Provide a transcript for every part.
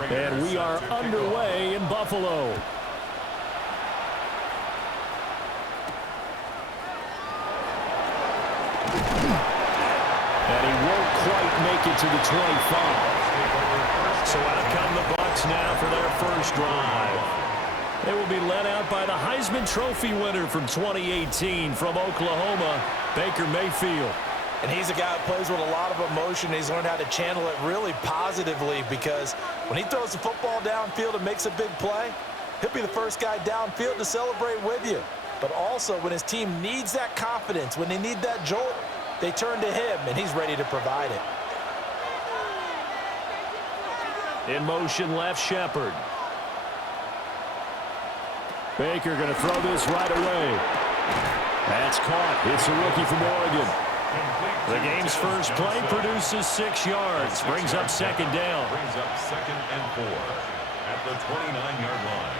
And we are underway in Buffalo. And he won't quite make it to the 25. So out come the Bucs now for their first drive. They will be led out by the Heisman Trophy winner from 2018 from Oklahoma, Baker Mayfield. And he's a guy who plays with a lot of emotion. He's learned how to channel it really positively, because when he throws the football downfield and makes a big play, he'll be the first guy downfield to celebrate with you. But also, when his team needs that confidence, when they need that jolt, they turn to him, and he's ready to provide it. In motion, left Shepard. Baker going to throw this right away. That's caught. It's a rookie from Oregon. The game's first play produces 6 yards. Brings up second down. Brings up 2nd and 4 at the 29-yard line.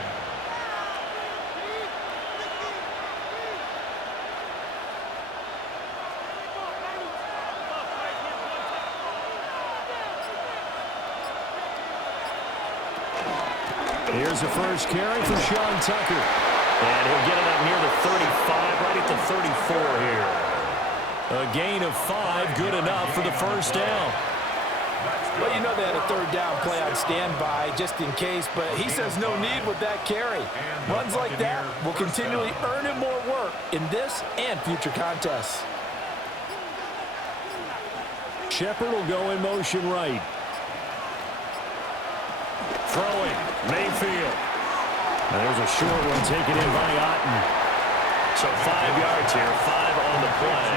Here's the first carry for Sean Tucker. And he'll get it up near the 35, right at the 34 here. A gain of 5, good enough for the first down. Well, you know they had a third down play on standby just in case, but he says no need with that carry. Runs like that will continually earn him more work in this and future contests. Shepard will go in motion right. Throwing, Mayfield. And there's a short one taken in by Otten. So 5 yards here, 5 on the play.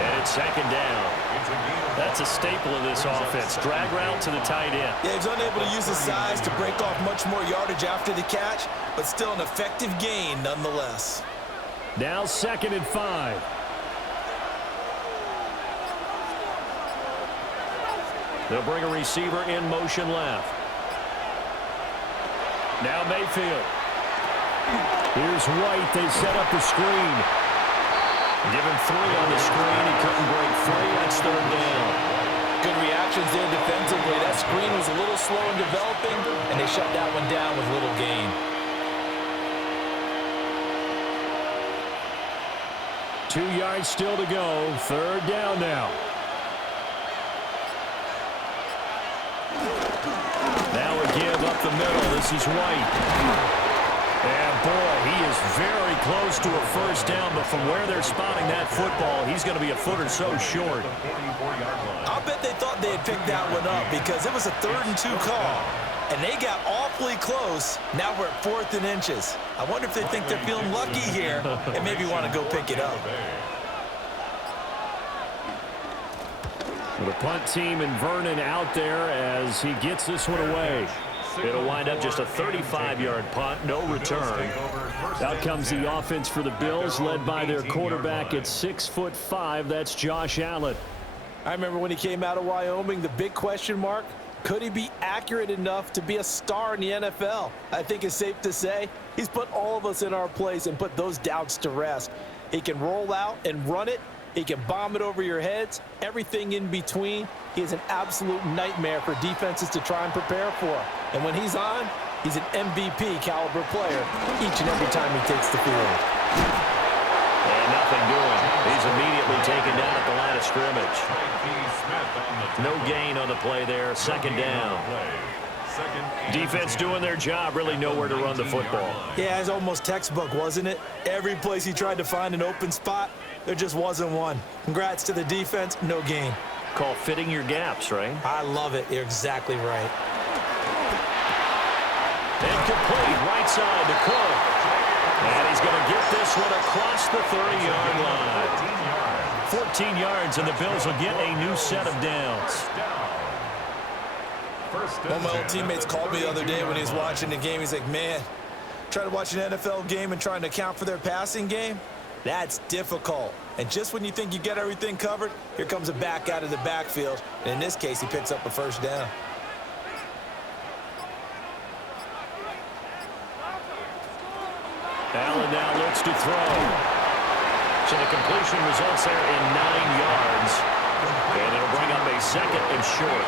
And it's second down. That's a staple of this offense. Drag route to the tight end. Yeah, he's unable to use his size to break off much more yardage after the catch, but still an effective gain nonetheless. Now 2nd and 5. They'll bring a receiver in motion left. Now Mayfield. Here's White. They set up the screen. Give him 3 on the screen. He couldn't break free. That's third down. Good reactions there defensively. That screen was a little slow in developing, and they shut that one down with little gain. 2 yards still to go. Third down now. Now a give up the middle. This is White. And, boy, he is very close to a first down, but from where they're spotting that football, he's going to be a foot or so short. I'll bet they thought they had picked that one up because it was a 3rd and 2 call, and they got awfully close. Now we're at 4th and inches. I wonder if they think they're feeling lucky here and maybe want to go pick it up. The punt team and Vernon out there as he gets this one away. It'll wind up just a 35-yard punt, no return. Out comes the offense for the Bills, led by their quarterback at 6'5". That's Josh Allen. I remember when he came out of Wyoming, the big question mark, could he be accurate enough to be a star in the NFL? I think it's safe to say he's put all of us in our place and put those doubts to rest. He can roll out and run it. He can bomb it over your heads, everything in between. He is an absolute nightmare for defenses to try and prepare for. And when he's on, he's an MVP caliber player each and every time he takes the field. And nothing doing. He's immediately taken down at the line of scrimmage. No gain on the play there. Second down. Defense doing their job, really nowhere to run the football. Yeah, it's almost textbook, wasn't it? Every place he tried to find an open spot, there just wasn't one. Congrats to the defense, no gain. Call fitting your gaps, right? I love it. You're exactly right. Incomplete, right side to Cook. And he's going to get this one across the 30-yard line. 14 yards, and the Bills will get a new set of downs. One of my old teammates called me the other day when he was watching the game. He's like, man, trying to watch an NFL game and trying to account for their passing game, that's difficult. And just when you think you get everything covered, here comes a back out of the backfield. And in this case, he picks up a first down. Allen now looks to throw. So the completion results there in 9 yards. And it'll bring up a a second and short.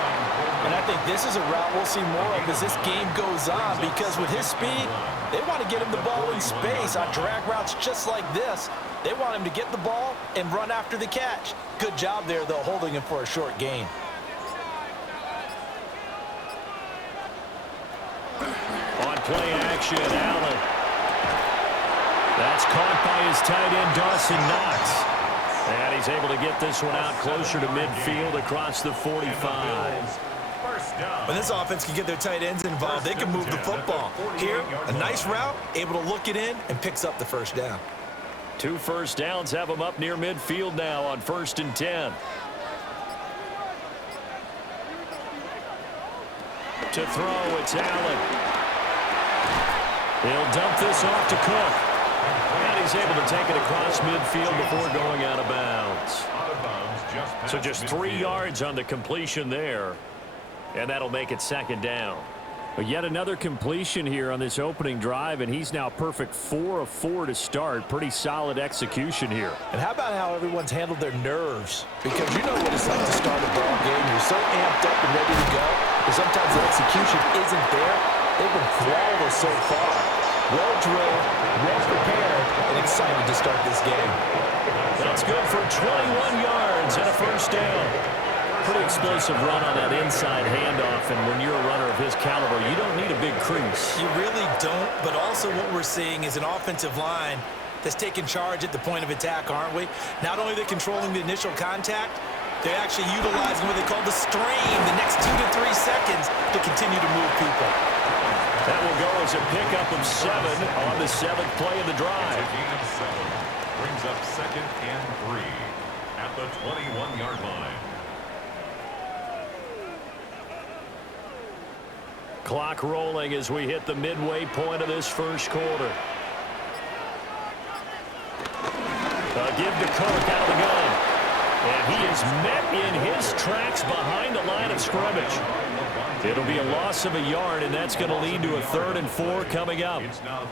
And I think this is a route we'll see more of as this game goes on, because with his speed, they want to get him the ball in space on drag routes just like this. They want him to get the ball and run after the catch. Good job there, though, holding him for a short gain. On play action, Allen. That's caught by his tight end, Dawson Knox. And he's able to get this one out closer to midfield across the 45. When this offense can get their tight ends involved, they can move the football. Here, a nice route, able to look it in, and picks up the first down. 2 first downs have them up near midfield now on 1st and 10. To throw, it's Allen. He'll dump this off to Cook. And he's able to take it across midfield before going out of bounds. So just 3 yards on the completion there. And that'll make it 2nd down. But yet another completion here on this opening drive, and he's now perfect 4 of 4 to start. Pretty solid execution here. And how about how everyone's handled their nerves? Because you know what it's like to start a ball game. You're so amped up and ready to go, but sometimes the execution isn't there. They've been flawless so far. Well drilled, well prepared, and excited to start this game. That's good for 21 yards and a first down. Pretty explosive run on that inside handoff, and when you're a runner of his caliber, you don't need a big crease. You really don't, but also what we're seeing is an offensive line that's taking charge at the point of attack, aren't we? Not only are they controlling the initial contact, they're actually utilizing what they call the stream, the next 2 to 3 seconds, to continue to move people. That will go as a pickup of 7 on the 7th play of the drive. Brings up 2nd and 3 at the 21-yard line. Clock rolling as we hit the midway point of this first quarter. A give to Cook out of the gun. And he is met in his tracks behind the line of scrimmage. It'll be a loss of a yard, and that's going to lead to a 3rd and 4 coming up.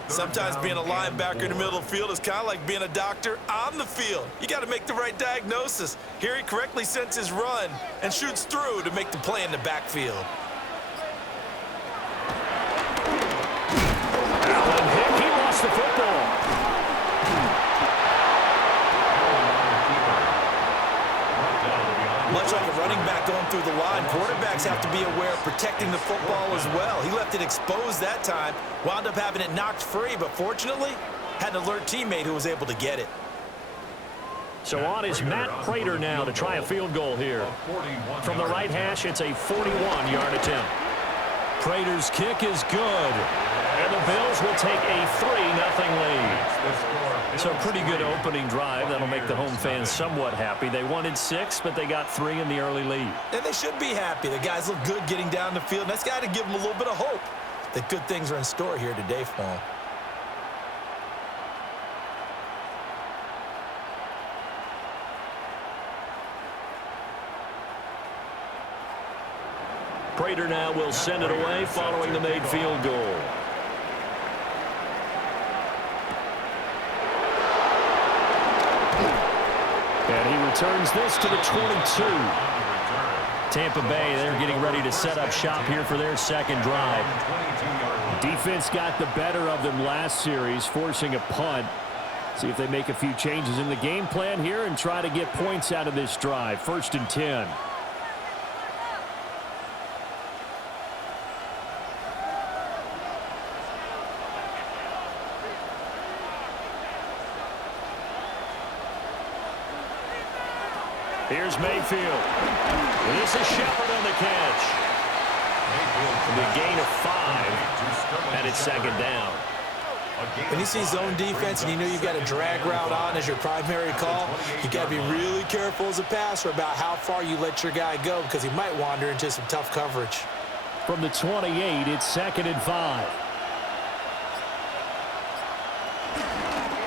Sometimes being a linebacker in the middle of the field is kind of like being a doctor on the field. You got to make the right diagnosis. Here he correctly senses run and shoots through to make the play in the backfield. He lost the football. Much like a running back going through the line, quarterbacks have to be aware of protecting the football as well. He left it exposed that time, wound up having it knocked free, but fortunately, had an alert teammate who was able to get it. So on is Matt Prater now to try a field goal here. From the right hash, it's a 41-yard attempt. Prater's kick is good. And the Bills will take a 3-0 lead. So pretty good opening drive. That'll make the home fans somewhat happy. They wanted 6, but they got 3 in the early lead. And they should be happy. The guys look good getting down the field. And that's got to give them a little bit of hope that good things are in store here today for them. Prater now will send it away following the made field goal. And he returns this to the 22. Tampa Bay, they're getting ready to set up shop here for their 2nd drive. Defense got the better of them last series, forcing a punt. See if they make a few changes in the game plan here and try to get points out of this drive. 1st and 10. Here's Mayfield. This is Shepard on the catch. The gain of 5, and it's 2nd down. When you see zone defense and you know you've got a drag route on as your primary call, you got to be really careful as a passer about how far you let your guy go, because he might wander into some tough coverage. From the 28, it's 2nd and 5.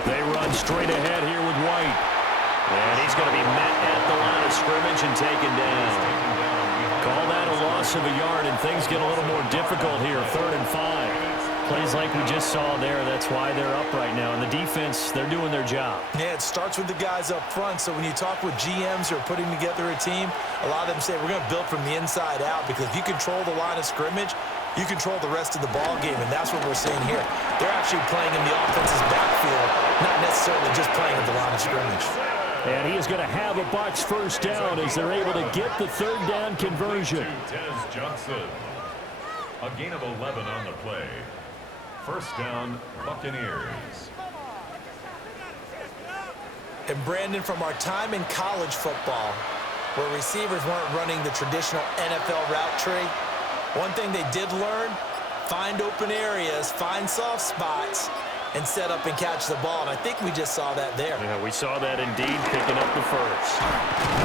They run straight ahead here with White. And he's going to be met at the line of scrimmage and taken down. Call that a loss of a yard, and things get a little more difficult here. 3rd and 5. Plays like we just saw there, that's why they're up right now. And the defense, they're doing their job. Yeah, it starts with the guys up front. So when you talk with GMs who are putting together a team, a lot of them say we're going to build from the inside out, because if you control the line of scrimmage, you control the rest of the ball game, and that's what we're seeing here. They're actually playing in the offense's backfield, not necessarily just playing at the line of scrimmage. And he is going to have a Bucs first down as they're able to get the third down conversion. Johnson. A gain of 11 on the play. First down, Buccaneers. And Brandon, from our time in college football, where receivers weren't running the traditional NFL route tree, one thing they did learn, find open areas, find soft spots, and set up and catch the ball. And I think we just saw that there. Yeah, we saw that indeed, picking up the first.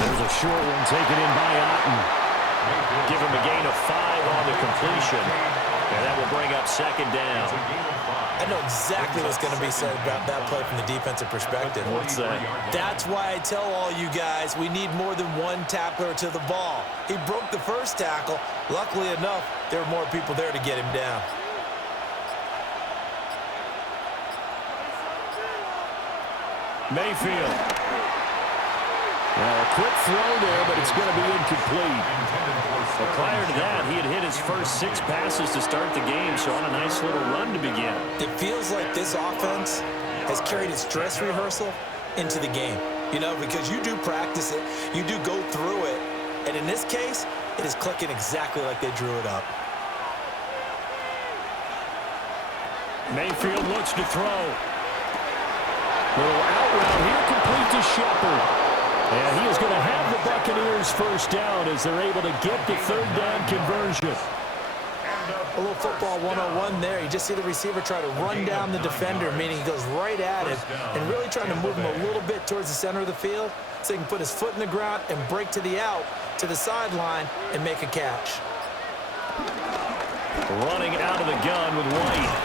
There's a short one taken in by Otten. Give him a gain of 5 on the completion. And that will bring up second down. I know exactly what's going to be said about that play from the defensive perspective. What's that? That's why I tell all you guys we need more than one tackler to the ball. He broke the first tackle. Luckily enough, there were more people there to get him down. Mayfield. Well, a quick throw there, but it's going to be incomplete. But prior to that, he had hit his first 6 passes to start the game, so on a nice little run to begin. It feels like this offense has carried its dress rehearsal into the game. You know, because you do practice it, you do go through it, and in this case, it is clicking exactly like they drew it up. Mayfield looks to throw. Little out route here, complete to Shepard. And he is going to have the Buccaneers first down as they're able to get the third down conversion. A little football 101 there. You just see the receiver try to run down the defender, meaning he goes right at him and really trying to move him a little bit towards the center of the field so he can put his foot in the ground and break to the out, to the sideline, and make a catch. Running out of the gun with White.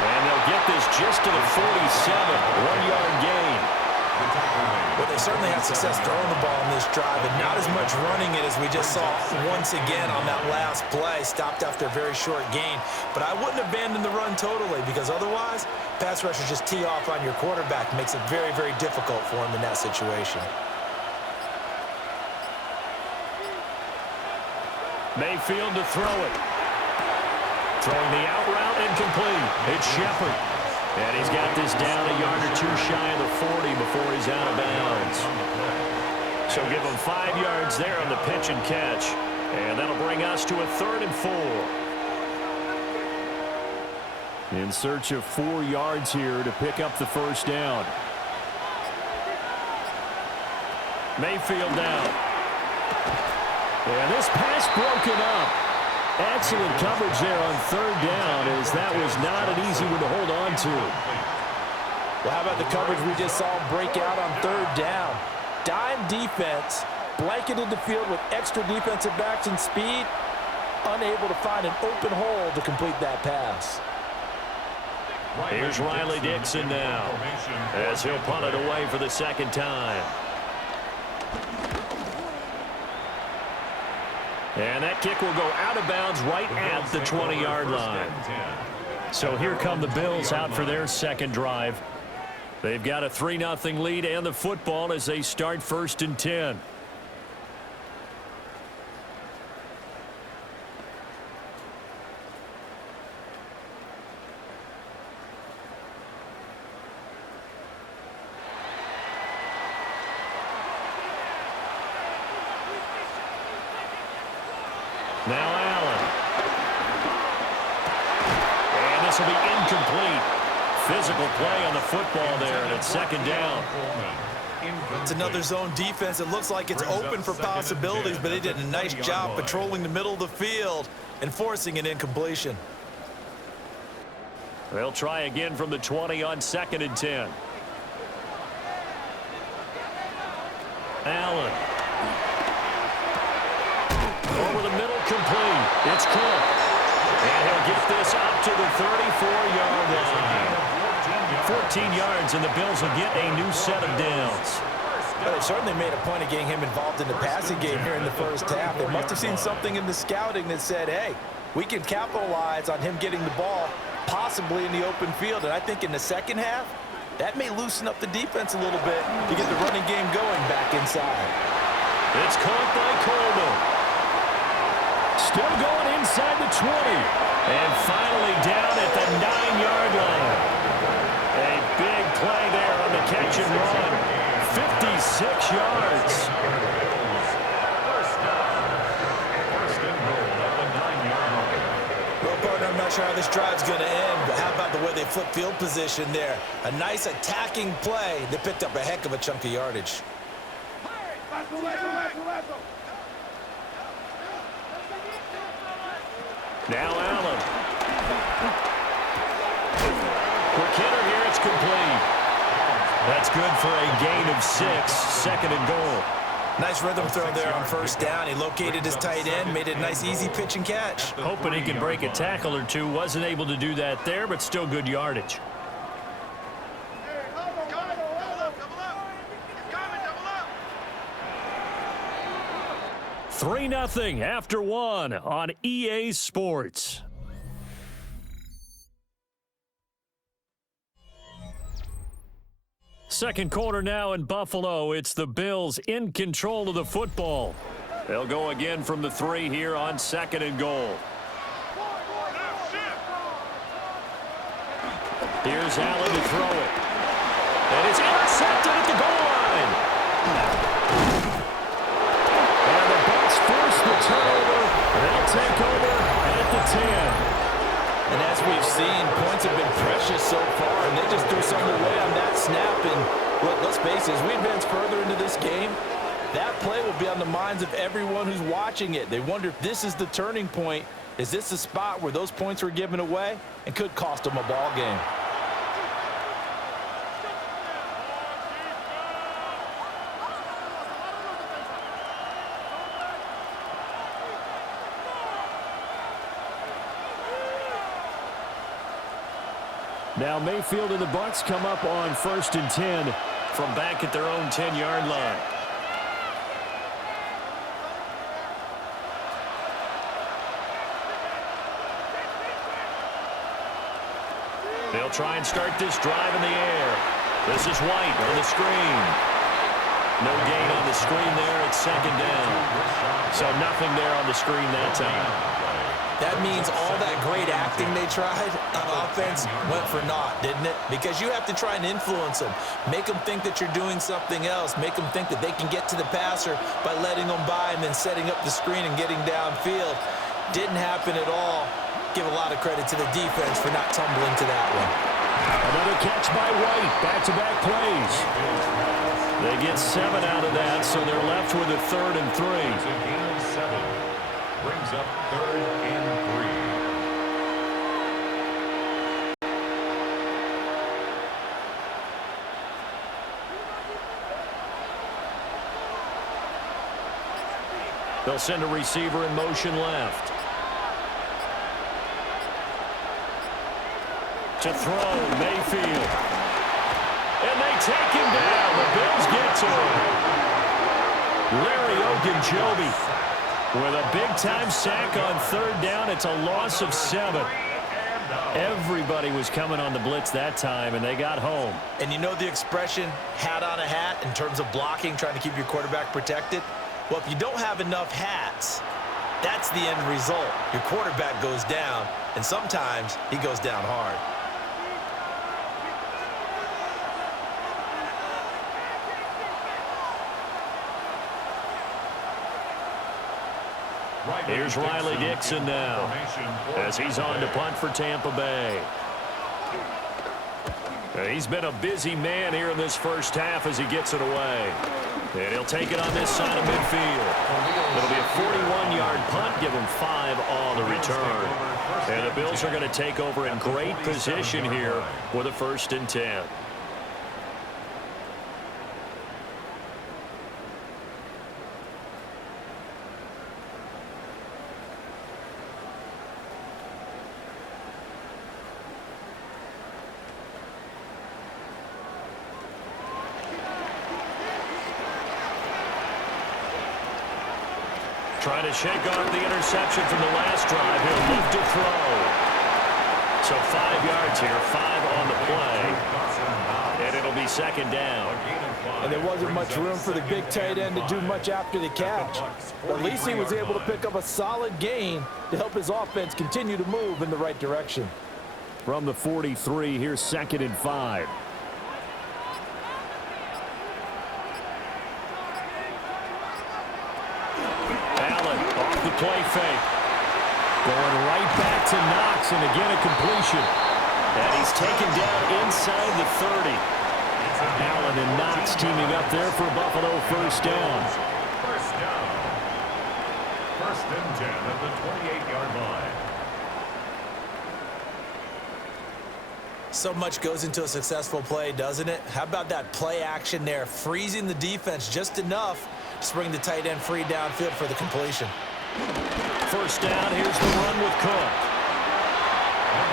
And they'll get this just to the 47, 1-yard gain. Well, they certainly had success throwing the ball in this drive, and not as much running it as we just saw once again on that last play. Stopped after a very short gain. But I wouldn't abandon the run totally, because otherwise, pass rushers just tee off on your quarterback. Makes it very, very difficult for him in that situation. Mayfield to throw it. Throwing the out route incomplete. It's Shepard. And he's got this down a yard or 2 shy of the 40 before he's out of bounds. So give him 5 yards there on the pitch and catch. And that'll bring us to a 3rd and 4. In search of 4 yards here to pick up the first down. Mayfield down. And this pass broken up. Excellent coverage there on 3rd down, as that was not an easy one to hold on to. Well, how about the coverage we just saw break out on 3rd down? Dime defense, blanketed the field with extra defensive backs and speed, unable to find an open hole to complete that pass. Here's Riley Dixon now, as he'll punt it away for the 2nd time. And that kick will go out of bounds right at the 20-yard line. So here come the Bills out for their 2nd drive. They've got a 3-0 lead and the football as they start 1st and 10. Now Allen. And this will be incomplete. Physical play on the football there, and it's 2nd down. It's another zone defense. It looks like it's open for possibilities, but they did a nice job patrolling the middle of the field and forcing an incompletion. They'll try again from the 20 on 2nd and 10. Allen. Over the middle, complete. It's Cook. And he'll get this up to the 34-yard line. 14 yards, and the Bills will get a new set of downs. Well, they certainly made a point of getting him involved in the passing game here in the first half. They must have seen something in the scouting that said, hey, we can capitalize on him getting the ball possibly in the open field. And I think in the second half, that may loosen up the defense a little bit to get the running game going back inside. It's caught by Coleman. Still going inside the 20. And finally down at the 9-yard line. A big play there on the catch and run. 56 yards. First and goal at the 9-yard line. Well, partner, I'm not sure how this drive's going to end, but how about the way they flip field position there? A nice attacking play that picked up a heck of a chunk of yardage. Now Allen. Quick hitter here, it's complete. That's good for a gain of 6, second and goal. Nice rhythm throw there on first down. He located his tight end, made it a nice easy pitch and catch. Hoping he could break a tackle or two. Wasn't able to do that there, but still good yardage. 3-0 after 1 on EA Sports. Second quarter now in Buffalo. It's the Bills in control of the football. They'll go again from the 3 here on second and goal. Here's Allen to throw it. And it's intercepted at the goal line. And the Bucs force the turnover. They'll take over at the 10. And as we've seen, points have been precious so far, and they just threw something away on that snap. And well, let's face it, as we advance further into this game, that play will be on the minds of everyone who's watching it. They wonder if this is the turning point. Is this the spot where those points were given away and could cost them a ball game? Now Mayfield and the Bucs come up on 1st and 10 from back at their own 10-yard line. They'll try and start this drive in the air. This is White on the screen. No gain on the screen there. It's second down. So nothing there on the screen that time. That means all that great acting they tried on offense went for naught, didn't it? Because you have to try and influence them. Make them think that you're doing something else. Make them think that they can get to the passer by letting them by and then setting up the screen and getting downfield. Didn't happen at all. Give a lot of credit to the defense for not tumbling to that one. Another catch by White. Back-to-back plays. They get 7 out of that, so they're left with a 3rd and 3. It's a gain of 7. Brings up 3rd and 3. They'll send a receiver in motion left. To throw, Mayfield. And they take him down. The Bills get to him. Larry Ogunjobi with a big-time sack on 3rd down. It's a loss of 7. Everybody was coming on the blitz that time, and they got home. And you know the expression, hat on a hat, in terms of blocking, trying to keep your quarterback protected? Well, if you don't have enough hats, that's the end result. Your quarterback goes down, and sometimes he goes down hard. Here's Riley Dixon now as he's on to punt for Tampa Bay. He's been a busy man here in this first half as he gets it away. And he'll take it on this side of midfield. It'll be a 41-yard punt, give him 5 on the return. And the Bills are going to take over in great position here with a 1st and 10. Trying to shake off the interception from the last drive. He'll look to throw. So 5 yards here, 5 on the play. And it'll be second down. And there wasn't much room for the big tight end to do much after the catch. But at least he was able to pick up a solid gain to help his offense continue to move in the right direction. From the 43, here's 2nd and 5. Allen off the play fake. Going right back to Knox, and again a completion. And he's taken down inside the 30. Allen and Knox teaming up there for Buffalo first down. First down. 1st and 10 at the 28-yard line. So much goes into a successful play, doesn't it? How about that play action there, freezing the defense just enough to bring the tight end free downfield for the completion. First down, here's the run with Cook.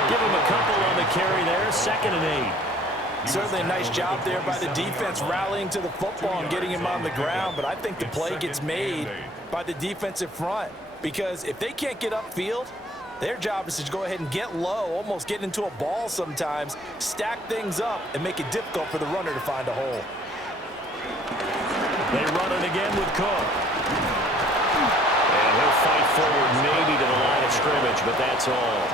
Give him a couple on the carry there, 2nd and 8. Certainly a nice job there by the defense rallying to the football and getting him on the ground, but I think the play gets made by the defensive front because if they can't get upfield, their job is to go ahead and get low, almost get into a ball sometimes, stack things up, and make it difficult for the runner to find a hole. They run it again with Cook. And he'll fight forward maybe to the line of scrimmage, but that's all.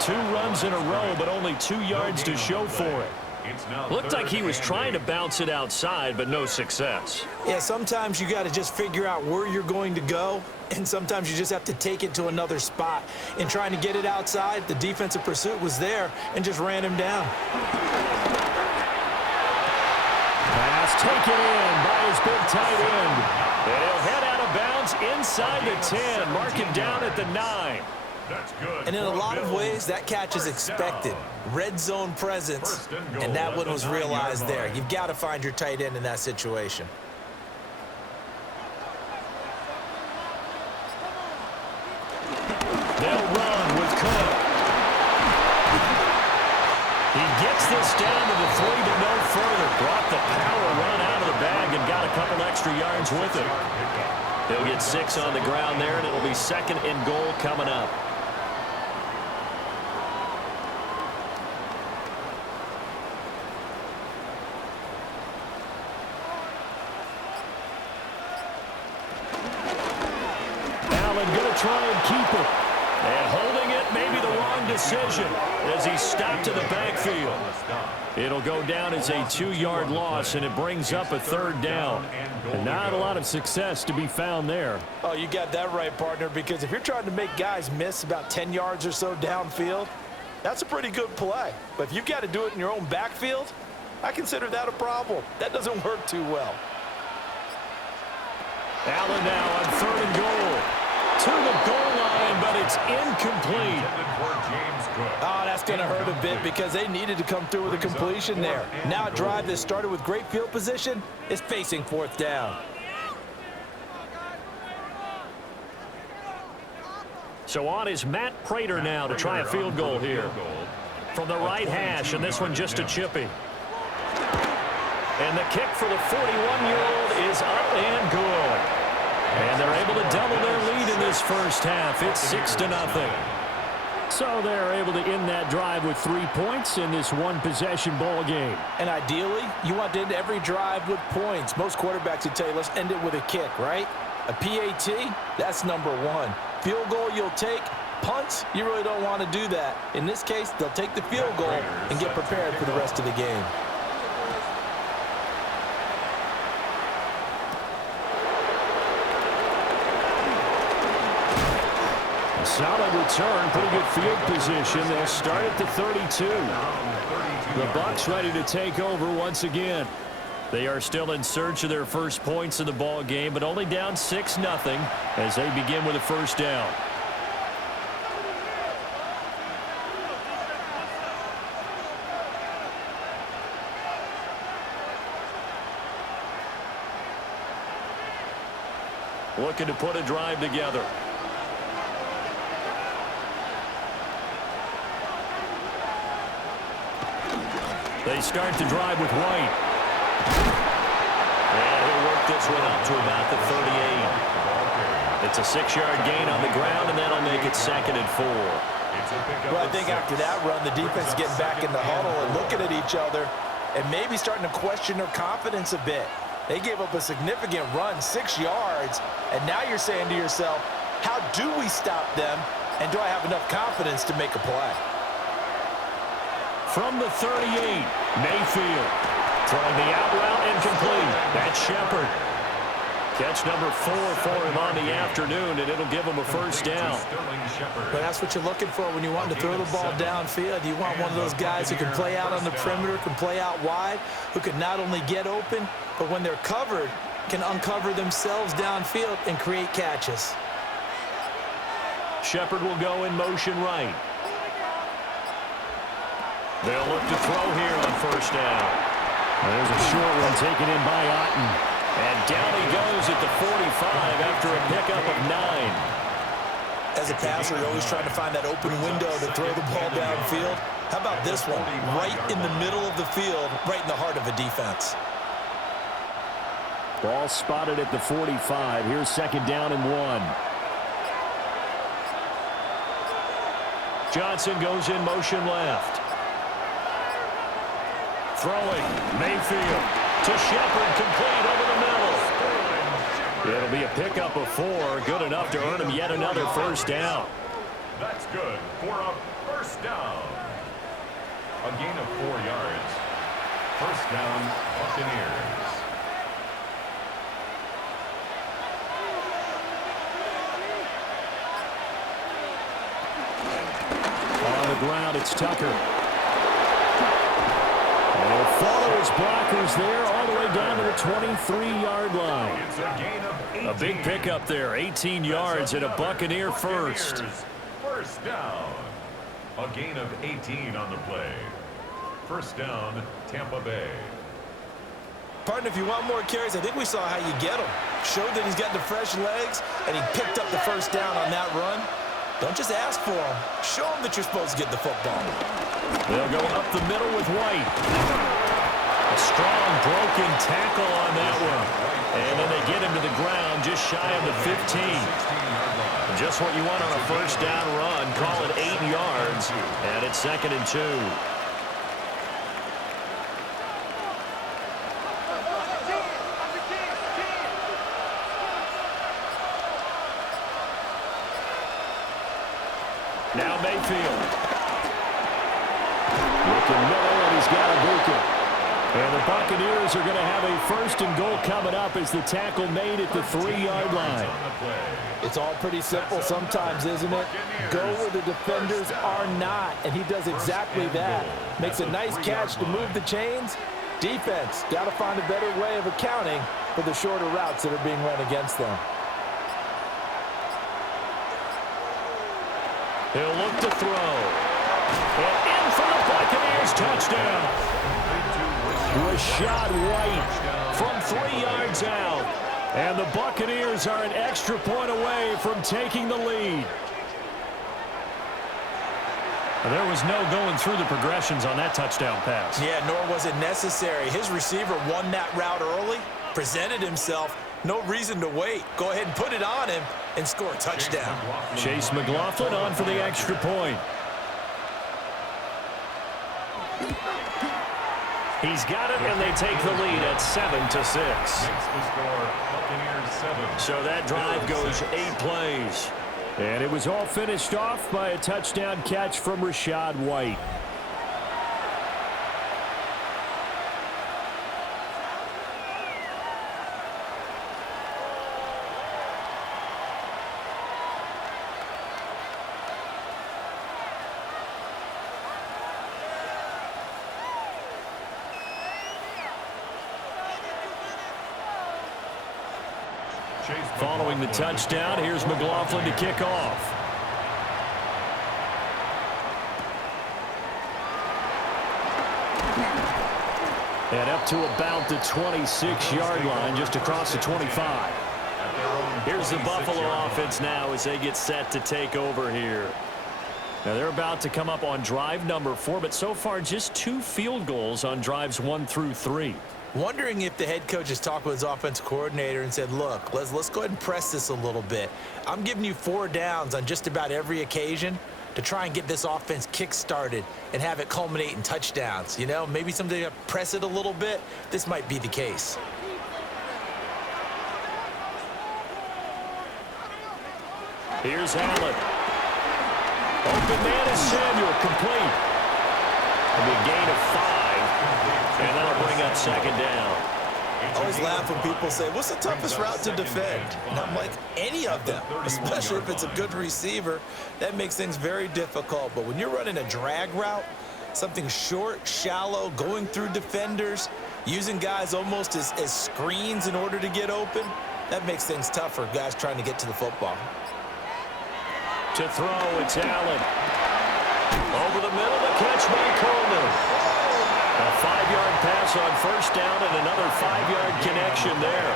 2 runs in a row, but only 2 yards to show for it. Looked like he was trying to bounce it outside, but no success. Yeah, sometimes you got to just figure out where you're going to go, and sometimes you just have to take it to another spot. In trying to get it outside, the defensive pursuit was there and just ran him down. Pass taken in by his big tight end. And he'll head out of bounds inside the 10, mark him down at the 9. That's good. And in a lot of ways, that catch is expected. Red zone presence, and that one was realized there. You've got to find your tight end in that situation. They'll run with Cook. He gets this down to the 3 but no further. Brought the power run out of the bag and got a couple extra yards with it. He'll get 6 on the ground there, and it'll be 2nd and goal coming up. Try and keep it. And holding it, maybe the wrong decision as he stopped to the backfield. It'll go down as a 2-yard loss, and it brings up a 3rd down. And not a lot of success to be found there. Oh, you got that right, partner, because if you're trying to make guys miss about 10 yards or so downfield, that's a pretty good play. But if you've got to do it in your own backfield, I consider that a problem. That doesn't work too well. Allen now on 3rd and goal. To the goal line, but it's incomplete. Oh, that's going to hurt a bit because they needed to come through with a completion there. Now a drive that started with great field position is facing 4th down. So on is Matt Prater now to try a field goal here. From the right hash, and this one just a chippy. And the kick for the 41-year-old is up and good. And they're able to double their lead in this first half. It's 6-0. So they're able to end that drive with 3 points in this one-possession ball game. And ideally, you want to end every drive with points. Most quarterbacks would tell you, let's end it with a kick, right? A PAT, that's number 1. Field goal you'll take. Punts, you really don't want to do that. In this case, they'll take the field goal and get prepared for the rest of the game. Solid return, pretty good field position. They'll start at the 32. The Bucs ready to take over once again. They are still in search of their first points in the ball game, but only down 6-0 as they begin with a first down. Looking to put a drive together. They start the drive with White. And he'll work this one up to about the 38. It's a 6-yard gain on the ground, and that'll make it 2nd and 4. It's a pickup Well, I of think 6. after that run, the defense is getting back in the huddle and looking at each other and maybe starting to question their confidence a bit. They gave up a significant run, 6 yards, and now you're saying to yourself, how do we stop them, and do I have enough confidence to make a play? From the 38, Mayfield. Throwing the out route incomplete. That's Shepard. Catch number 4 for him on the afternoon, and it'll give him a first down. But that's what you're looking for when you want to throw the ball downfield. You want one of those guys who can play out on the perimeter, can play out wide, who can not only get open, but when they're covered, can uncover themselves downfield and create catches. Shepard will go in motion right. They'll look to throw here on first down. There's a short one taken in by Otten. And down he goes at the 45 after a pickup of 9. As a passer, you're always trying to find that open window to throw the ball downfield. How about this one? Right in the middle of the field, right in the heart of a defense. Ball spotted at the 45. Here's second down and 1. Johnson goes in motion left. Throwing, Mayfield to Shepard, complete over the middle. It'll be a pickup of 4, good enough to earn him yet another first down. That's good for a first down. A gain of 4 yards. First down, Buccaneers. On the ground, it's Tucker. And he'll follow his blockers there all the way down to the 23-yard line. It's a gain of 18. A big pickup there, 18 yards and a Buccaneer first. First down. A gain of 18 on the play. First down, Tampa Bay. Partner, if you want more carries, I think we saw how you get them. Showed that he's got the fresh legs, and he picked up the first down on that run. Don't just ask for them. Show them that you're supposed to get the football. They'll go up the middle with White. A strong broken tackle on that one. And then they get him to the ground just shy of the 15. Just what you want on a first down run. Call it 8 yards. And it's 2nd and 2. Now Mayfield. Looking middle, and he's got Ibuka. And the Buccaneers are going to have a 1st and goal coming up as the tackle made at the 3-yard line. It's all pretty simple sometimes, isn't it? Go where the defenders are not, and he does exactly that. Makes a nice catch to move the chains. Defense, got to find a better way of accounting for the shorter routes that are being run against them. He'll look to throw. And in for the Buccaneers, touchdown. Rashad White from 3 yards out. And the Buccaneers are an extra point away from taking the lead. There was no going through the progressions on that touchdown pass. Yeah, nor was it necessary. His receiver won that route early, presented himself. No reason to wait. Go ahead and put it on him and score a touchdown. Chase McLaughlin on for the extra point. He's got it, and they take the lead at 7-6. So that drive goes 8 plays. And it was all finished off by a touchdown catch from Rashad White. Following the touchdown, here's McLaughlin to kick off. And up to about the 26-yard line, just across the 25. Here's the Buffalo offense now as they get set to take over here. Now they're about to come up on drive number 4, but so far just 2 field goals on drives 1 through 3. Wondering if the head coach has talked with his offensive coordinator and said, look, let's go ahead and press this a little bit. I'm giving you 4 downs on just about every occasion. to try and get this offense kick-started and have it culminate in touchdowns. You know, maybe someday to press it a little bit. This might be the case. Here's Allen. Open man is Samuel, complete. It'll be a gain of 5, and that'll bring up second down. I always laugh when people say, what's the toughest route to defend? And I'm like, any of them, especially if it's a good receiver. That makes things very difficult. But when you're running a drag route, something short, shallow, going through defenders, using guys almost as screens in order to get open, that makes things tough for guys trying to get to the football. To throw, it's Allen. Over the middle, the catch by Coleman. A 5-yard pass on first down and another 5-yard connection there.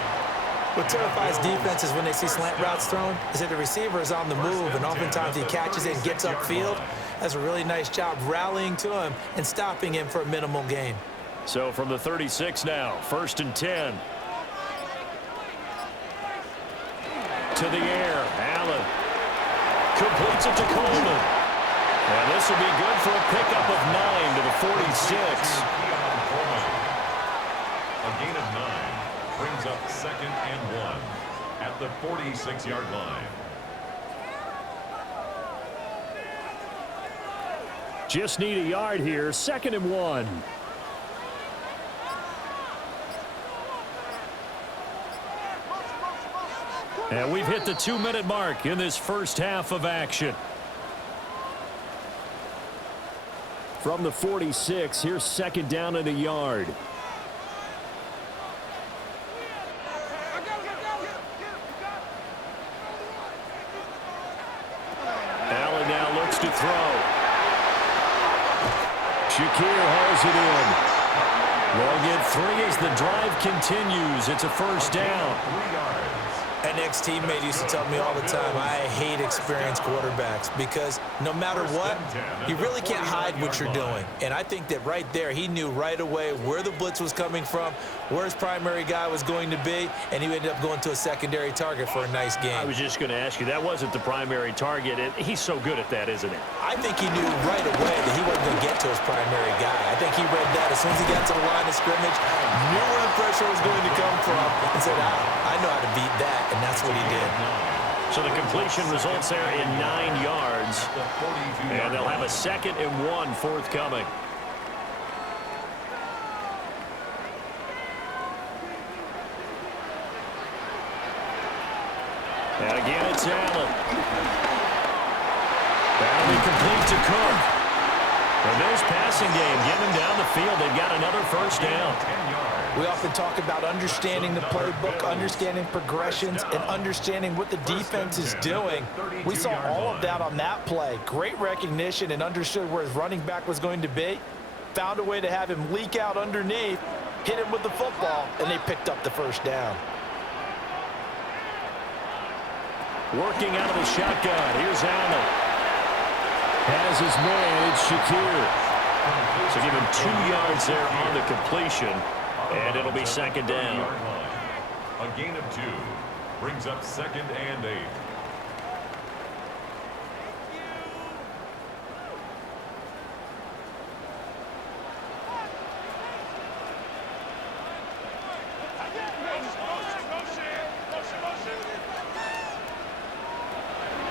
What terrifies defenses when they see slant routes thrown is that the receiver is on the move, and oftentimes he catches it and gets upfield. Does a really nice job rallying to him and stopping him for a minimal gain. So from the 36 now, 1st and 10. To the air, Allen. Completes it to Coleman. And this will be good for a pickup of 9 to the 46. A gain of 9 brings up 2nd and 1 at the 46-yard line. Just need a yard here, 2nd and 1. And we've hit the 2-minute mark in this first half of action. From the 46, here's 2nd down and a yard. Allen now looks to throw. Shakir hauls it in. They'll get 3 as the drive continues. It's a first down. 3 yards. An ex-teammate used to tell me all the time, I hate experienced quarterbacks because no matter what, you really can't hide what you're doing. And I think that right there, he knew right away where the blitz was coming from, where his primary guy was going to be, and he ended up going to a secondary target for a nice game. I was just going to ask you, that wasn't the primary target, and he's so good at that, isn't he? I think he knew right away that he wasn't going to get to his primary guy. I think he read that as soon as he got to the line of scrimmage, knew where the pressure was going to come from, and said, I know how to beat that. And that's what he did. So the completion results there in 9 yards. And they'll have a 2nd and 1 forthcoming. And again, it's Allen. That'll be complete to Cook. And there's passing game. Getting him down the field. They've got another first down. We often talk about understanding the playbook, understanding progressions, and understanding what the defense is doing. We saw all of that on that play. Great recognition and understood where his running back was going to be. Found a way to have him leak out underneath, hit him with the football, and they picked up the first down. Working out of the shotgun. Here's Allen. Has his man. It's Shakir. So give him 2 yards there on the completion. And it'll be 2nd down. A gain of 2 brings up 2nd and 8.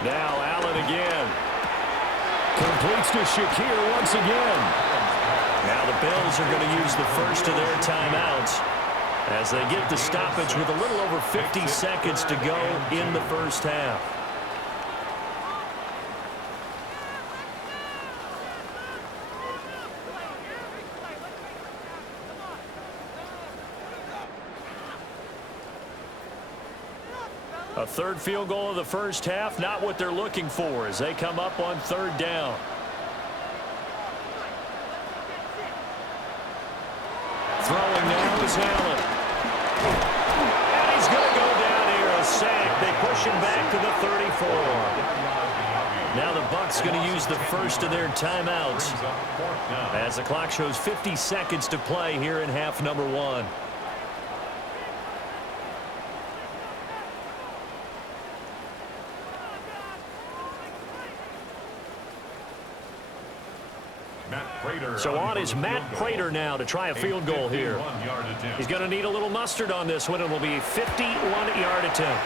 Now Allen again. Completes to Shakir once again. Now the Bills are going to use the first of their timeouts as they get the stoppage with a little over 50 seconds to go in the first half. A third field goal of the first half, not what they're looking for as they come up on 3rd down. Throwing now is Allen. And he's going to go down here, a sack. They push him back to the 34. Now the Bucs going to use the first of their timeouts as the clock shows 50 seconds to play here in half number 1. So on is Matt Prater now to try a field goal here. He's going to need a little mustard on this one. It will be a 51-yard attempt.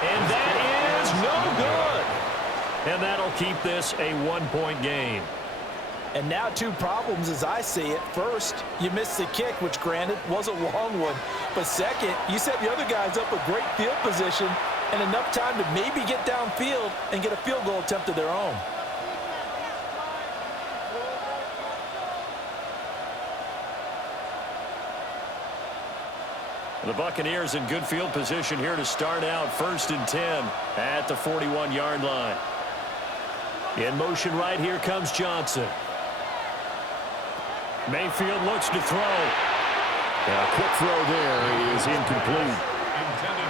And that is no good. And that'll keep this a one-point game. And now two problems as I see it. First, you missed the kick, which granted was a long one. But second, you set the other guys up with great field position and enough time to maybe get downfield and get a field goal attempt of their own. The Buccaneers in good field position here to start out 1st and 10 at the 41-yard line. In motion right here comes Johnson. Mayfield looks to throw. A quick throw there is incomplete.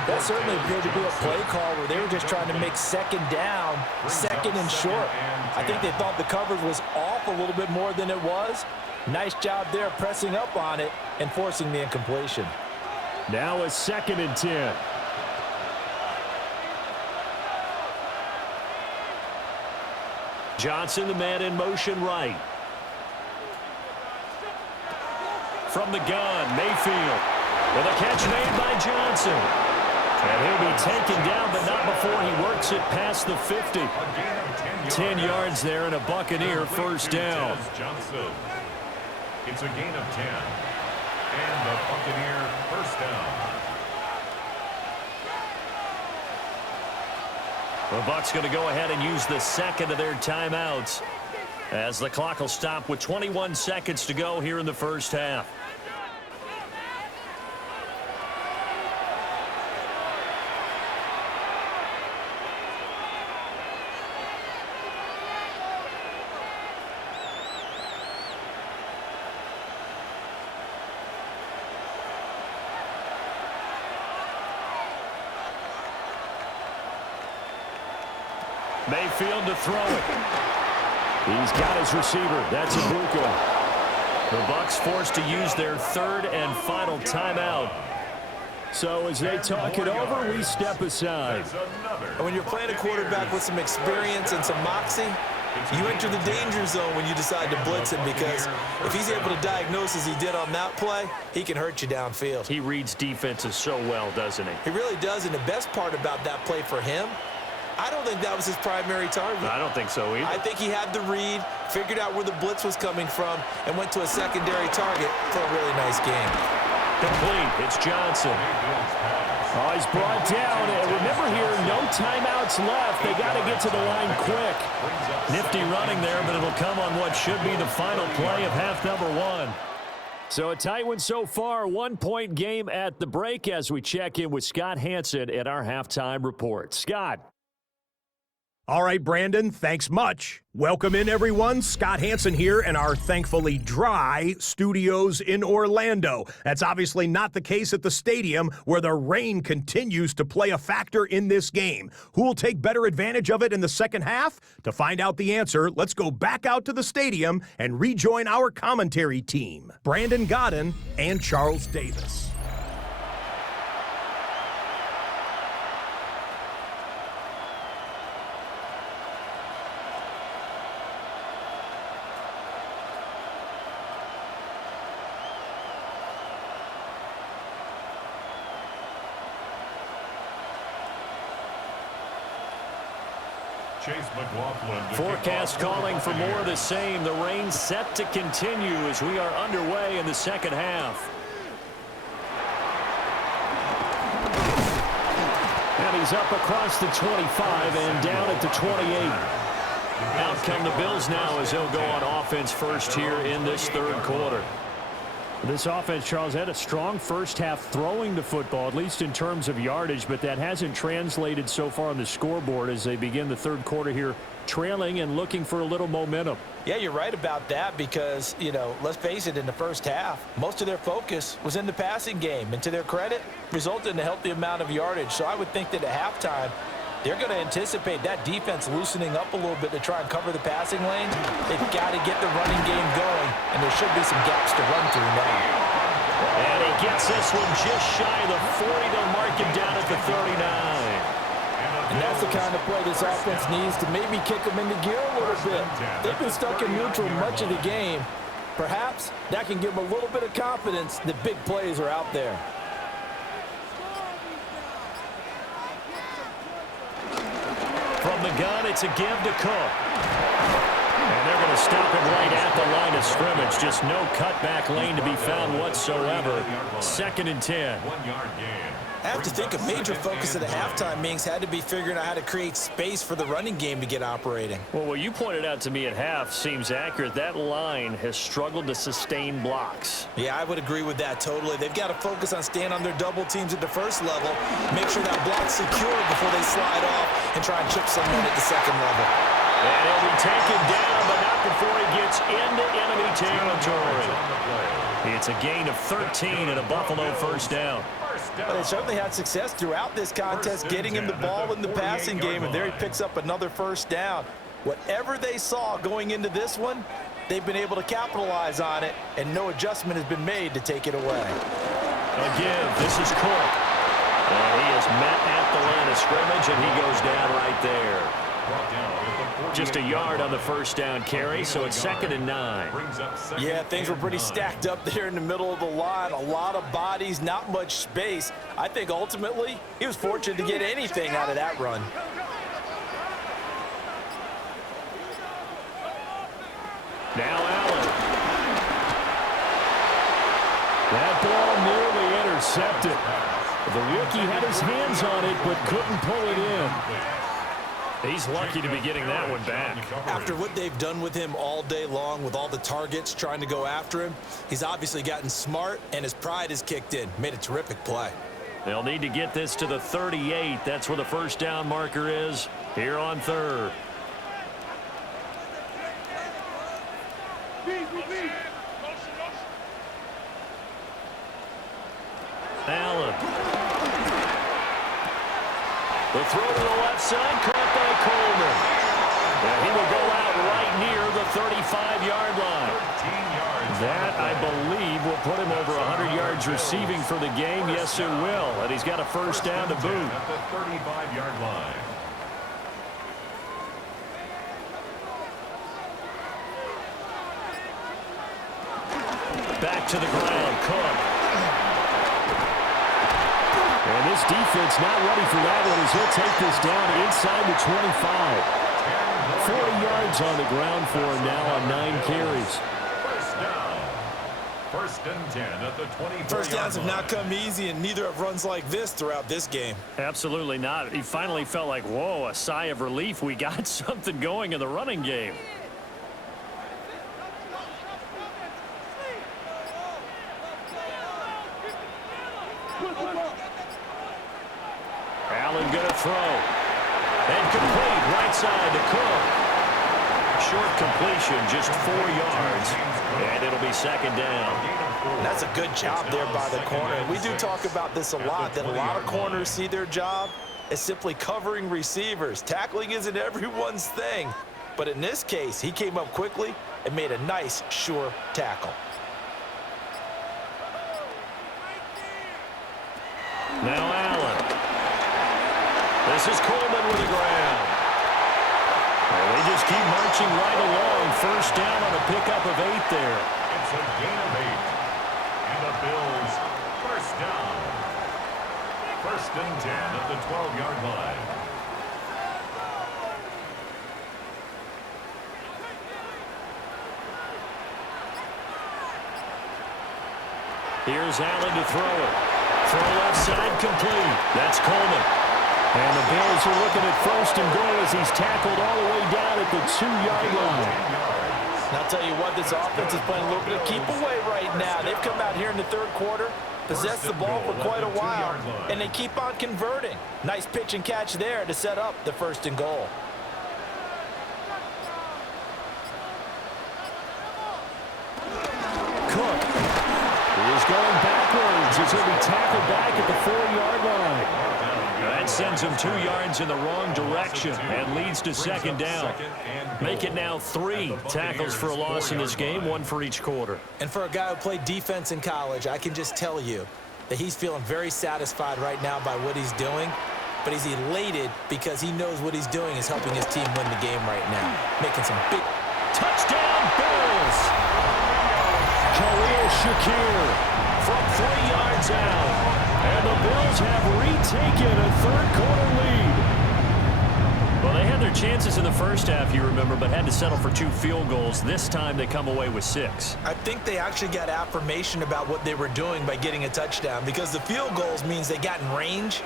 That certainly appeared to be a play call where they were just trying to make second down, second and short. I think they thought the coverage was off a little bit more than it was. Nice job there pressing up on it and forcing the incompletion. Now a 2nd and 10. Johnson, the man in motion right. From the gun, Mayfield with a catch made by Johnson. And he'll be taken down, but not before he works it past the 50. 10 yards there and a Buccaneer first down. It's a gain of 10. And the Buccaneer first down. The Bucs going to go ahead and use the second of their timeouts as the clock will stop with 21 seconds to go here in the first half. Mayfield to throw it. He's got his receiver. That's Ibuka. The Bucs forced to use their third and final timeout. So as they talk it over, we step aside. And when you're playing a quarterback with some experience and some moxie, you enter the danger zone when you decide to blitz him, because if he's able to diagnose as he did on that play, he can hurt you downfield. He reads defenses so well, doesn't he? He really does, and the best part about that play for him, I don't think that was his primary target. I don't think so either. I think he had the read, figured out where the blitz was coming from, and went to a secondary target for a really nice game. Complete. It's Johnson. Oh, he's brought down. And remember here, no timeouts left. They got to get to the line quick. Nifty running there, but it'll come on what should be the final play of half number 1. So a tight one so far, 1-point game at the break as we check in with Scott Hansen at our halftime report. Scott. All right, Brandon, thanks much. Welcome in, everyone. Scott Hansen here in our thankfully dry studios in Orlando. That's obviously not the case at the stadium, where the rain continues to play a factor in this game. Who will take better advantage of it in the second half? To find out the answer, let's go back out to the stadium and rejoin our commentary team, Brandon Godden and Charles Davis. Forecast calling for more of the same. The rain set to continue as we are underway in the second half. And he's up across the 25 and down at the 28. Out come the Bills now as they'll go on offense first here in this third quarter. This offense, Charles, had a strong first half throwing the football, at least in terms of yardage, but that hasn't translated so far on the scoreboard as they begin the third quarter here, trailing and looking for a little momentum. Yeah, you're right about that because, let's face it, in the first half, most of their focus was in the passing game, and to their credit, resulted in a healthy amount of yardage. So I would think that at halftime, they're going to anticipate that defense loosening up a little bit to try and cover the passing lanes. They've got to get the running game going, and there should be some gaps to run through now. And he gets this one just shy of the 40. They'll mark him down at the 39. And that's the kind of play this offense needs to maybe kick them into gear a little bit. They've been stuck in neutral much of the game. Perhaps that can give them a little bit of confidence that big plays are out there. From the gun, it's a give to Cook. And they're going to stop him right at the line of scrimmage. Just no cutback lane to be found whatsoever. 2nd and 10. 1 yard gain. I have to think a major focus of the halftime meetings had to be figuring out how to create space for the running game to get operating. Well, what you pointed out to me at half seems accurate. That line has struggled to sustain blocks. Yeah, I would agree with that totally. They've got to focus on staying on their double teams at the first level, make sure that block's secure before they slide off and try and chip someone at the second level. And he'll be taken down, but not before he gets into enemy territory. It's a gain of 13 and a Buffalo first down. Well, they certainly had success throughout this contest getting him the ball in the passing game, and there he picks up another first down. Whatever they saw going into this one, they've been able to capitalize on it, and no adjustment has been made to take it away. Again, this is Cook. And he is met at the line of scrimmage, and he goes down right there. Just a yard on the first down carry, so it's 2nd and 9. Yeah, things were pretty stacked up there in the middle of the line. A lot of bodies, not much space. I think ultimately he was fortunate to get anything out of that run. Now Allen. That ball nearly intercepted. The rookie had his hands on it, but couldn't pull it in. He's lucky to be getting that one back. After what they've done with him all day long, with all the targets trying to go after him, he's obviously gotten smart, and his pride has kicked in. Made a terrific play. They'll need to get this to the 38. That's where the first down marker is here on 3rd. Allen. The throw to the left side, caught by Coleman. And he will go out right near the 35-yard line. 13 yards. That, I believe, will put him over 100 yards receiving for the game. Yes, it will. And he's got a first down to boot. At the 35-yard line. Back to the ground, Cook. And this defense not ready for that one as he'll take this down inside the 25. 40 yards on the ground for him now on 9 carries. First down. 1st and 10 at the 24-yard First downs have line. not come easy, and neither have runs like this throughout this game. Absolutely not. He finally felt like, whoa, a sigh of relief. We got something going in the running game. Allen gonna throw. And complete right side to Cook. Short completion, just 4 yards. And it'll be 2nd down. That's a good job there by the corner. We do talk about this a lot, that a lot of corners see their job as simply covering receivers. Tackling isn't everyone's thing. But in this case, he came up quickly and made a nice, sure tackle. Now Allen. This is Coleman with the ground. And they just keep marching right along. First down on a pickup of 8 there. It's a gain of 8. And the Bills first down. 1st and 10 at the 12-yard line. Here's Allen to throw it. Throw left side complete. That's Coleman. And the Bills are looking at 1st and goal as he's tackled all the way down at the 2-yard line. And I'll tell you what, this offense is playing a little bit of keep away right now. They've come out here in the 3rd quarter, possessed the ball for quite a while, and they keep on converting. Nice pitch and catch there to set up the 1st and goal. Cook is going backwards as he'll be tackled back at the 4-yard line. That sends him 2 yards in the wrong direction and leads to 2nd down. Make it now 3 tackles for a loss in this game, 1 for each quarter. And for a guy who played defense in college, I can just tell you that he's feeling very satisfied right now by what he's doing. but he's elated because he knows what he's doing is helping his team win the game right now. Making some big... Touchdown, Bills! Khalil Shakir from 3 yards out. And the Bills have retaken a third-quarter lead. Well, they had their chances in the first half, you remember, but had to settle for 2 field goals. This time they come away with 6. I think they actually got affirmation about what they were doing by getting a touchdown, because the field goals means they got in range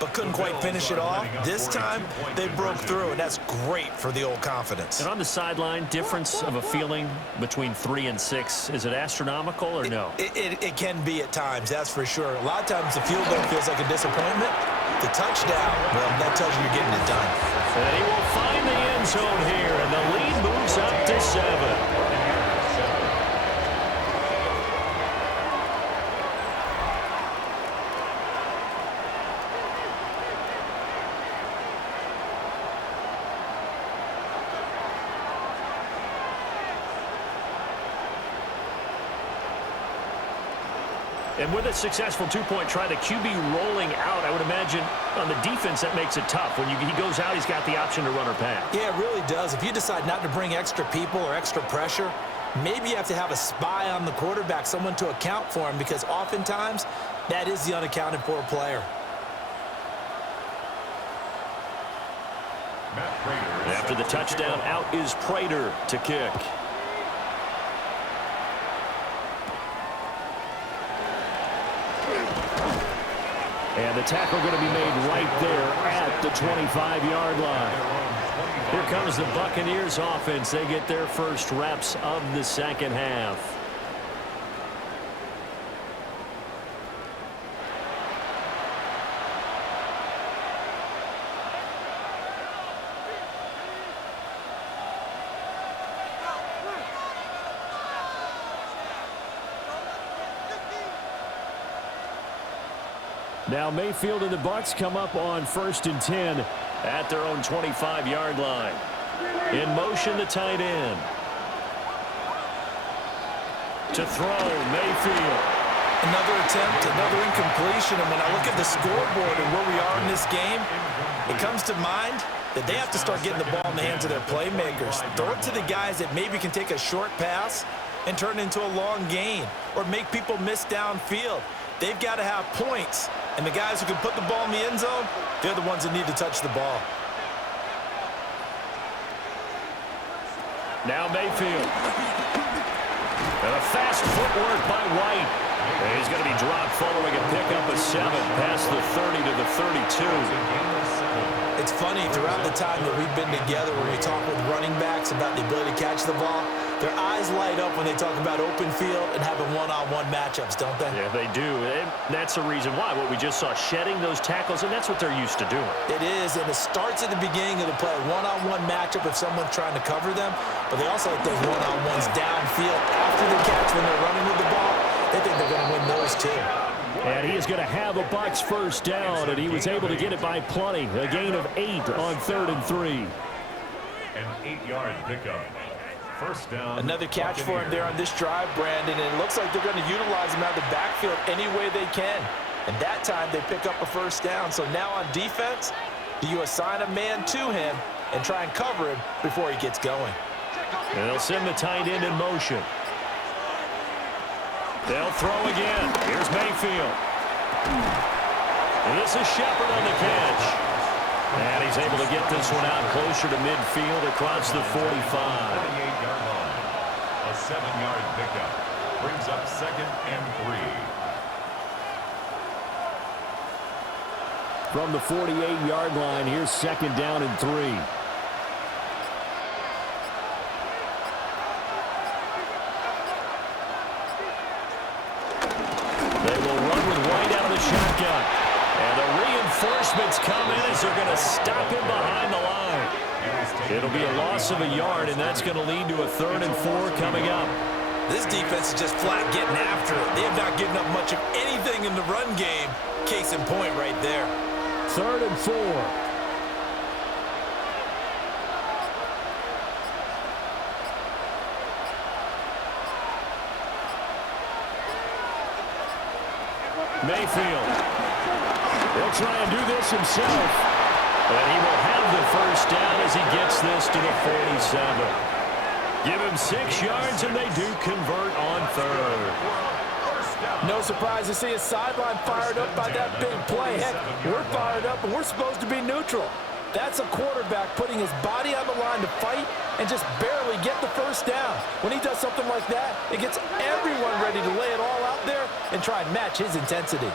but couldn't quite finish it off. This time, they broke through, and that's great for the old confidence. And on the sideline, difference of a feeling between 3 and 6, is it astronomical or no? It can be at times, that's for sure. A lot of times the field goal feels like a disappointment. The touchdown, well, that tells you you're getting it done. And he will find the end zone here, and the lead moves up to 7. And with a successful 2-point try, the QB rolling out, I would imagine on the defense that makes it tough. When he goes out, he's got the option to run or pass. Yeah, it really does. If you decide not to bring extra people or extra pressure, maybe you have to have a spy on the quarterback, someone to account for him, because oftentimes that is the unaccounted for player. After the touchdown, out is Prater to kick. And the tackle going to be made right there at the 25-yard line. Here comes the Buccaneers offense. They get their first reps of the second half. Now Mayfield and the Bucs come up on 1st and 10 at their own 25-yard line. In motion, the tight end. To throw, Mayfield. Another attempt, another incompletion. And when I look at the scoreboard and where we are in this game, it comes to mind that they have to start getting the ball in the hands of their playmakers. Throw it to the guys that maybe can take a short pass and turn it into a long gain, or make people miss downfield. They've got to have points. And the guys who can put the ball in the end zone, they're the ones that need to touch the ball. Now Mayfield. And a fast footwork by White. And he's going to be dropped following a pickup of 7 past the 30 to the 32. It's funny, throughout the time that we've been together, when we talk with running backs about the ability to catch the ball, their eyes light up when they talk about open field and having one-on-one matchups, don't they? Yeah, they do. And that's the reason why. What we just saw, shedding those tackles, and that's what they're used to doing. It is, and it starts at the beginning of the play. One-on-one matchup if someone's trying to cover them, but they also like those one-on-ones downfield after the catch when they're running with the ball. They think they're going to win those too. And he is going to have a Bucs first down, and he was able to get it by plenty. A gain of 8 on 3rd and 3. An 8-yard pickup. First down. Another catch for him there on this drive, Brandon, and it looks like they're going to utilize him out of the backfield any way they can. And that time they pick up a first down. So now on defense, do you assign a man to him and try and cover him before he gets going? And they'll send the tight end in motion. They'll throw again. Here's Mayfield. And this is Shepard on the catch. And he's able to get this one out closer to midfield across the 45. 48-yard line. A 7-yard pickup. Brings up 2nd and 3. From the 48-yard line, here's 2nd down and 3. They will run with White out of the shotgun. And the reinforcements come in as they're going to stop him behind the line. It'll be a loss of a yard, and that's going to lead to a 3rd and 4 coming up. This defense is just flat getting after it. They have not given up much of anything in the run game. Case in point right there. 3rd and 4. Mayfield. He'll try and do this himself. And he will have the first down as he gets this to the 47. Give him 6 yards, and they do convert on third. No surprise to see his sideline fired up by that big play. Heck, we're fired up, and we're supposed to be neutral. That's a quarterback putting his body on the line to fight and just barely get the first down. When he does something like that, it gets everyone ready to lay it all out there and try and match his intensity.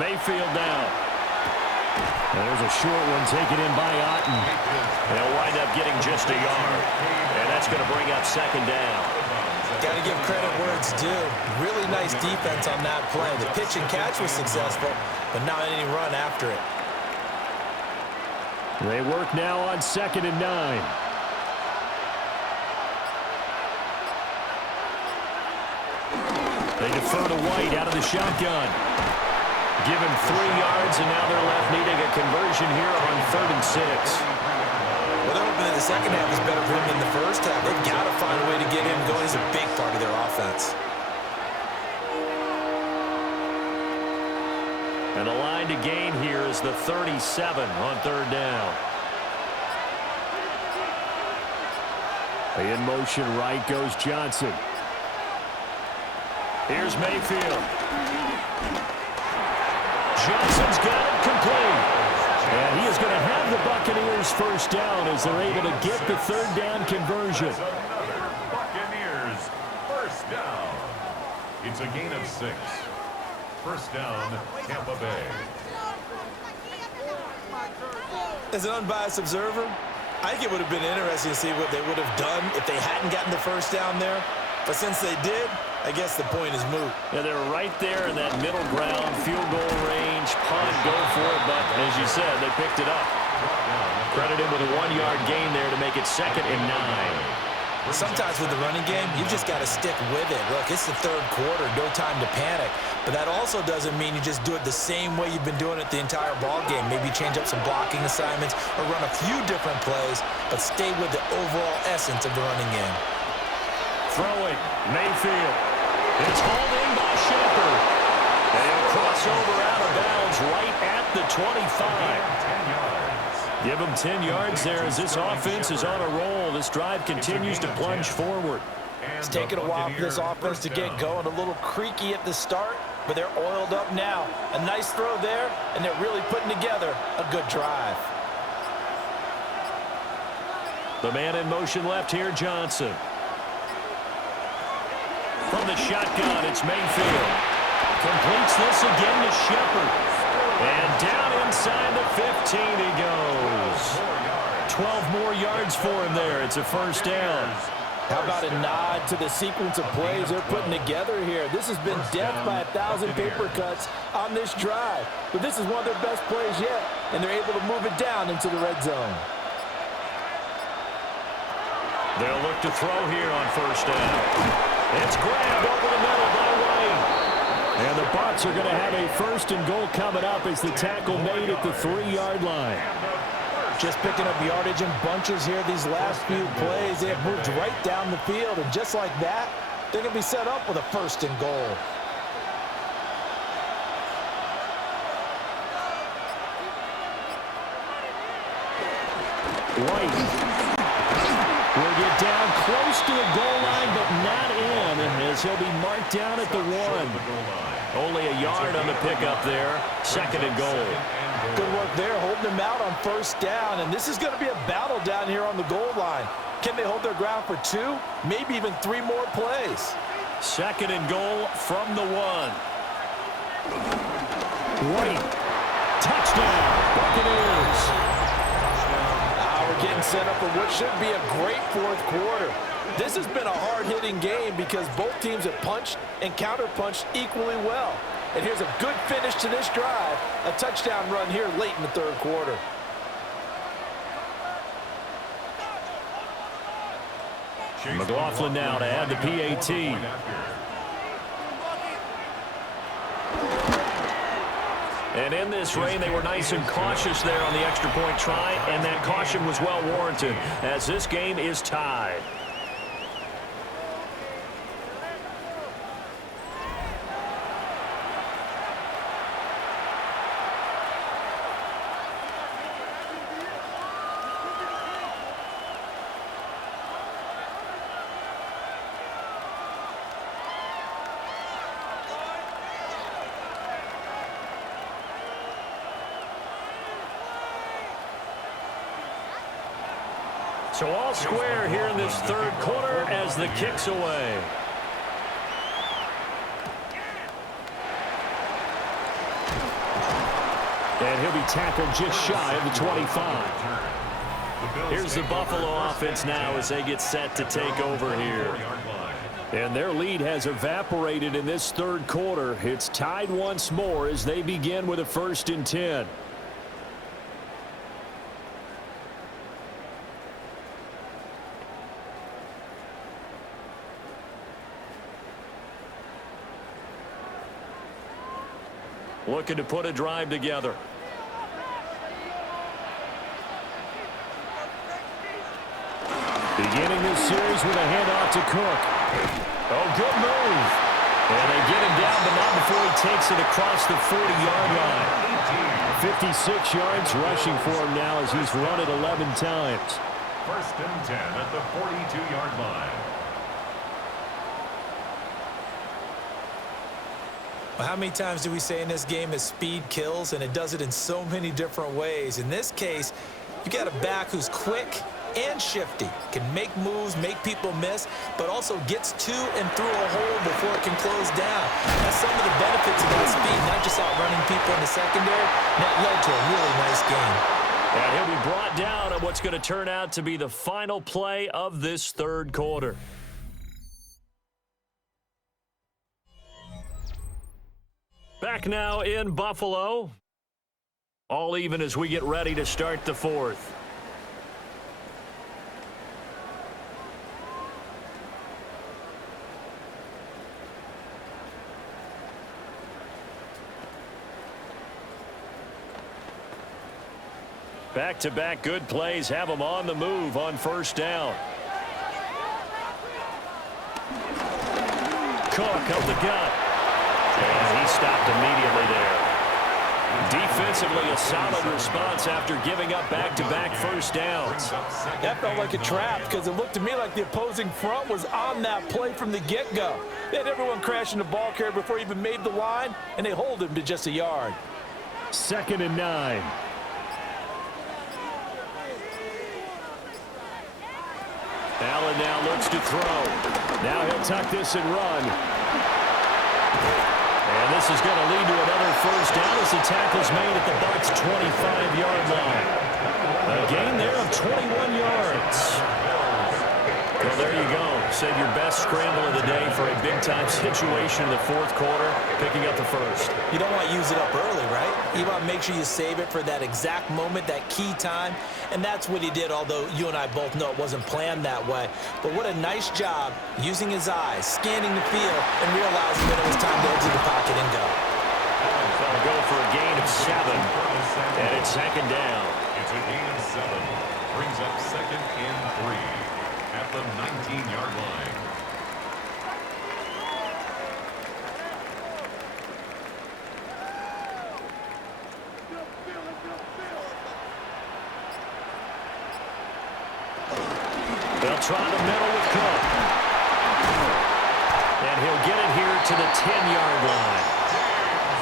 Mayfield down. And there's a short one taken in by Otten. They'll wind up getting just a yard. And that's going to bring up second down. Got to give credit where it's due. Really nice defense on that play. The pitch and catch was successful, but not any run after it. They work now on 2nd and 9. They defer to White out of the shotgun. Give him 3 yards, and now they're left needing a conversion here on 3rd and 6. Well, they're hoping that the second half is better for him than the first half. They've got to find a way to get him going. He's a big part of their offense. And the line to gain here is the 37 on 3rd down. In motion right goes Johnson. Here's Mayfield. Johnson's got it complete. And he is going to have the Buccaneers first down as they're able to get the 3rd down conversion. Buccaneers first down. It's a gain of 6. First down, Tampa Bay. As an unbiased observer, I think it would have been interesting to see what they would have done if they hadn't gotten the first down there. But since they did, I guess the point is moot. Yeah, they're right there in that middle ground, field goal range, punt, go for it. But as you said, they picked it up. Credited with a 1-yard gain there to make it 2nd and 9. Sometimes with the running game, you just got to stick with it. Look, it's the 3rd quarter, no time to panic. But that also doesn't mean you just do it the same way you've been doing it the entire ball game. Maybe change up some blocking assignments or run a few different plays, but stay with the overall essence of the running game. Throwing, Mayfield. It's hauled in by Shepard. And he'll cross over out of bounds right at the 25. Give him 10 yards there as this offense is on a roll. This drive continues to plunge forward. It's taken a while for this offense to get going. A little creaky at the start, but they're oiled up now. A nice throw there, and they're really putting together a good drive. The man in motion left here, Johnson. From the shotgun, it's Mayfield. Completes this again to Shepard. And down inside the 15 he goes. 12 more yards for him there. It's a first down. How about a nod to the sequence of plays they're putting together here? This has been death by 1,000 paper cuts on this drive. But this is one of their best plays yet, and they're able to move it down into the red zone. They'll look to throw here on first down. It's grabbed over the middle by White. And the Bucs are going to have a 1st and goal coming up as the tackle made at the 3-yard line. Just picking up yardage in bunches here these last few plays. They have moved right down the field, and just like that, they're going to be set up with a 1st and goal. White will get down close to the goal line, but not in, as he'll be marked down at the 1. Only a yard on the pickup there. 2nd and goal. Good work there, holding them out on first down, and this is going to be a battle down here on the goal line. Can they hold their ground for 2, maybe even 3 more plays? 2nd and goal from the 1. White. Touchdown, Buccaneers. We're getting set up for what should be a great 4th quarter. This has been a hard-hitting game because both teams have punched and counter-punched equally well. And here's a good finish to this drive, a touchdown run here late in the 3rd quarter. McLaughlin now to add the PAT. And in this rain, they were nice and cautious there on the extra point try, and that caution was well warranted as this game is tied. So all square here in this third quarter as the kick's away. And he'll be tackled just shy of the 25. Here's the Buffalo offense now as they get set to take over here. And their lead has evaporated in this third quarter. It's tied once more as they begin with a 1st and 10. Looking to put a drive together. Beginning this series with a handoff to Cook. Oh, good move. And they get him down, but not before he takes it across the 40-yard line. 56 yards rushing for him now as he's run it 11 times. 1st and 10 at the 42-yard line. Well, how many times do we say in this game that speed kills, and it does it in so many different ways? In this case, you got a back who's quick and shifty, can make moves, make people miss, but also gets to and through a hole before it can close down. That's some of the benefits of that speed, not just outrunning people in the secondary. That led to a really nice game. And he'll be brought down on what's going to turn out to be the final play of this third quarter. Back now in Buffalo. All even as we get ready to start the fourth. Back-to-back good plays have them on the move on 1st down. Cook up the gut. And he stopped immediately there. Defensively, a solid response after giving up back-to-back 1st downs. That felt like a trap because it looked to me like the opposing front was on that play from the get-go. They had everyone crashing the ball carrier before he even made the line, and they hold him to just a yard. 2nd and 9. Allen now looks to throw. Now he'll tuck this and run. And this is going to lead to another 1st down as the tackle's made at the Bucs' 25-yard line. A gain there of 21 yards. Well, there you go. Save your best scramble of the day for a big-time situation in the 4th quarter, picking up the 1st. You don't want to use it up early, right? You want to make sure you save it for that exact moment, that key time. And that's what he did, although you and I both know it wasn't planned that way. But what a nice job using his eyes, scanning the field, and realizing that it was time to exit the pocket and go. They'll go for a gain of 7. And it's 2nd down. It's a gain of 7. Brings up 2nd and 3 at the 19-yard line. They'll try the middle with Cook. And he'll get it here to the 10-yard line.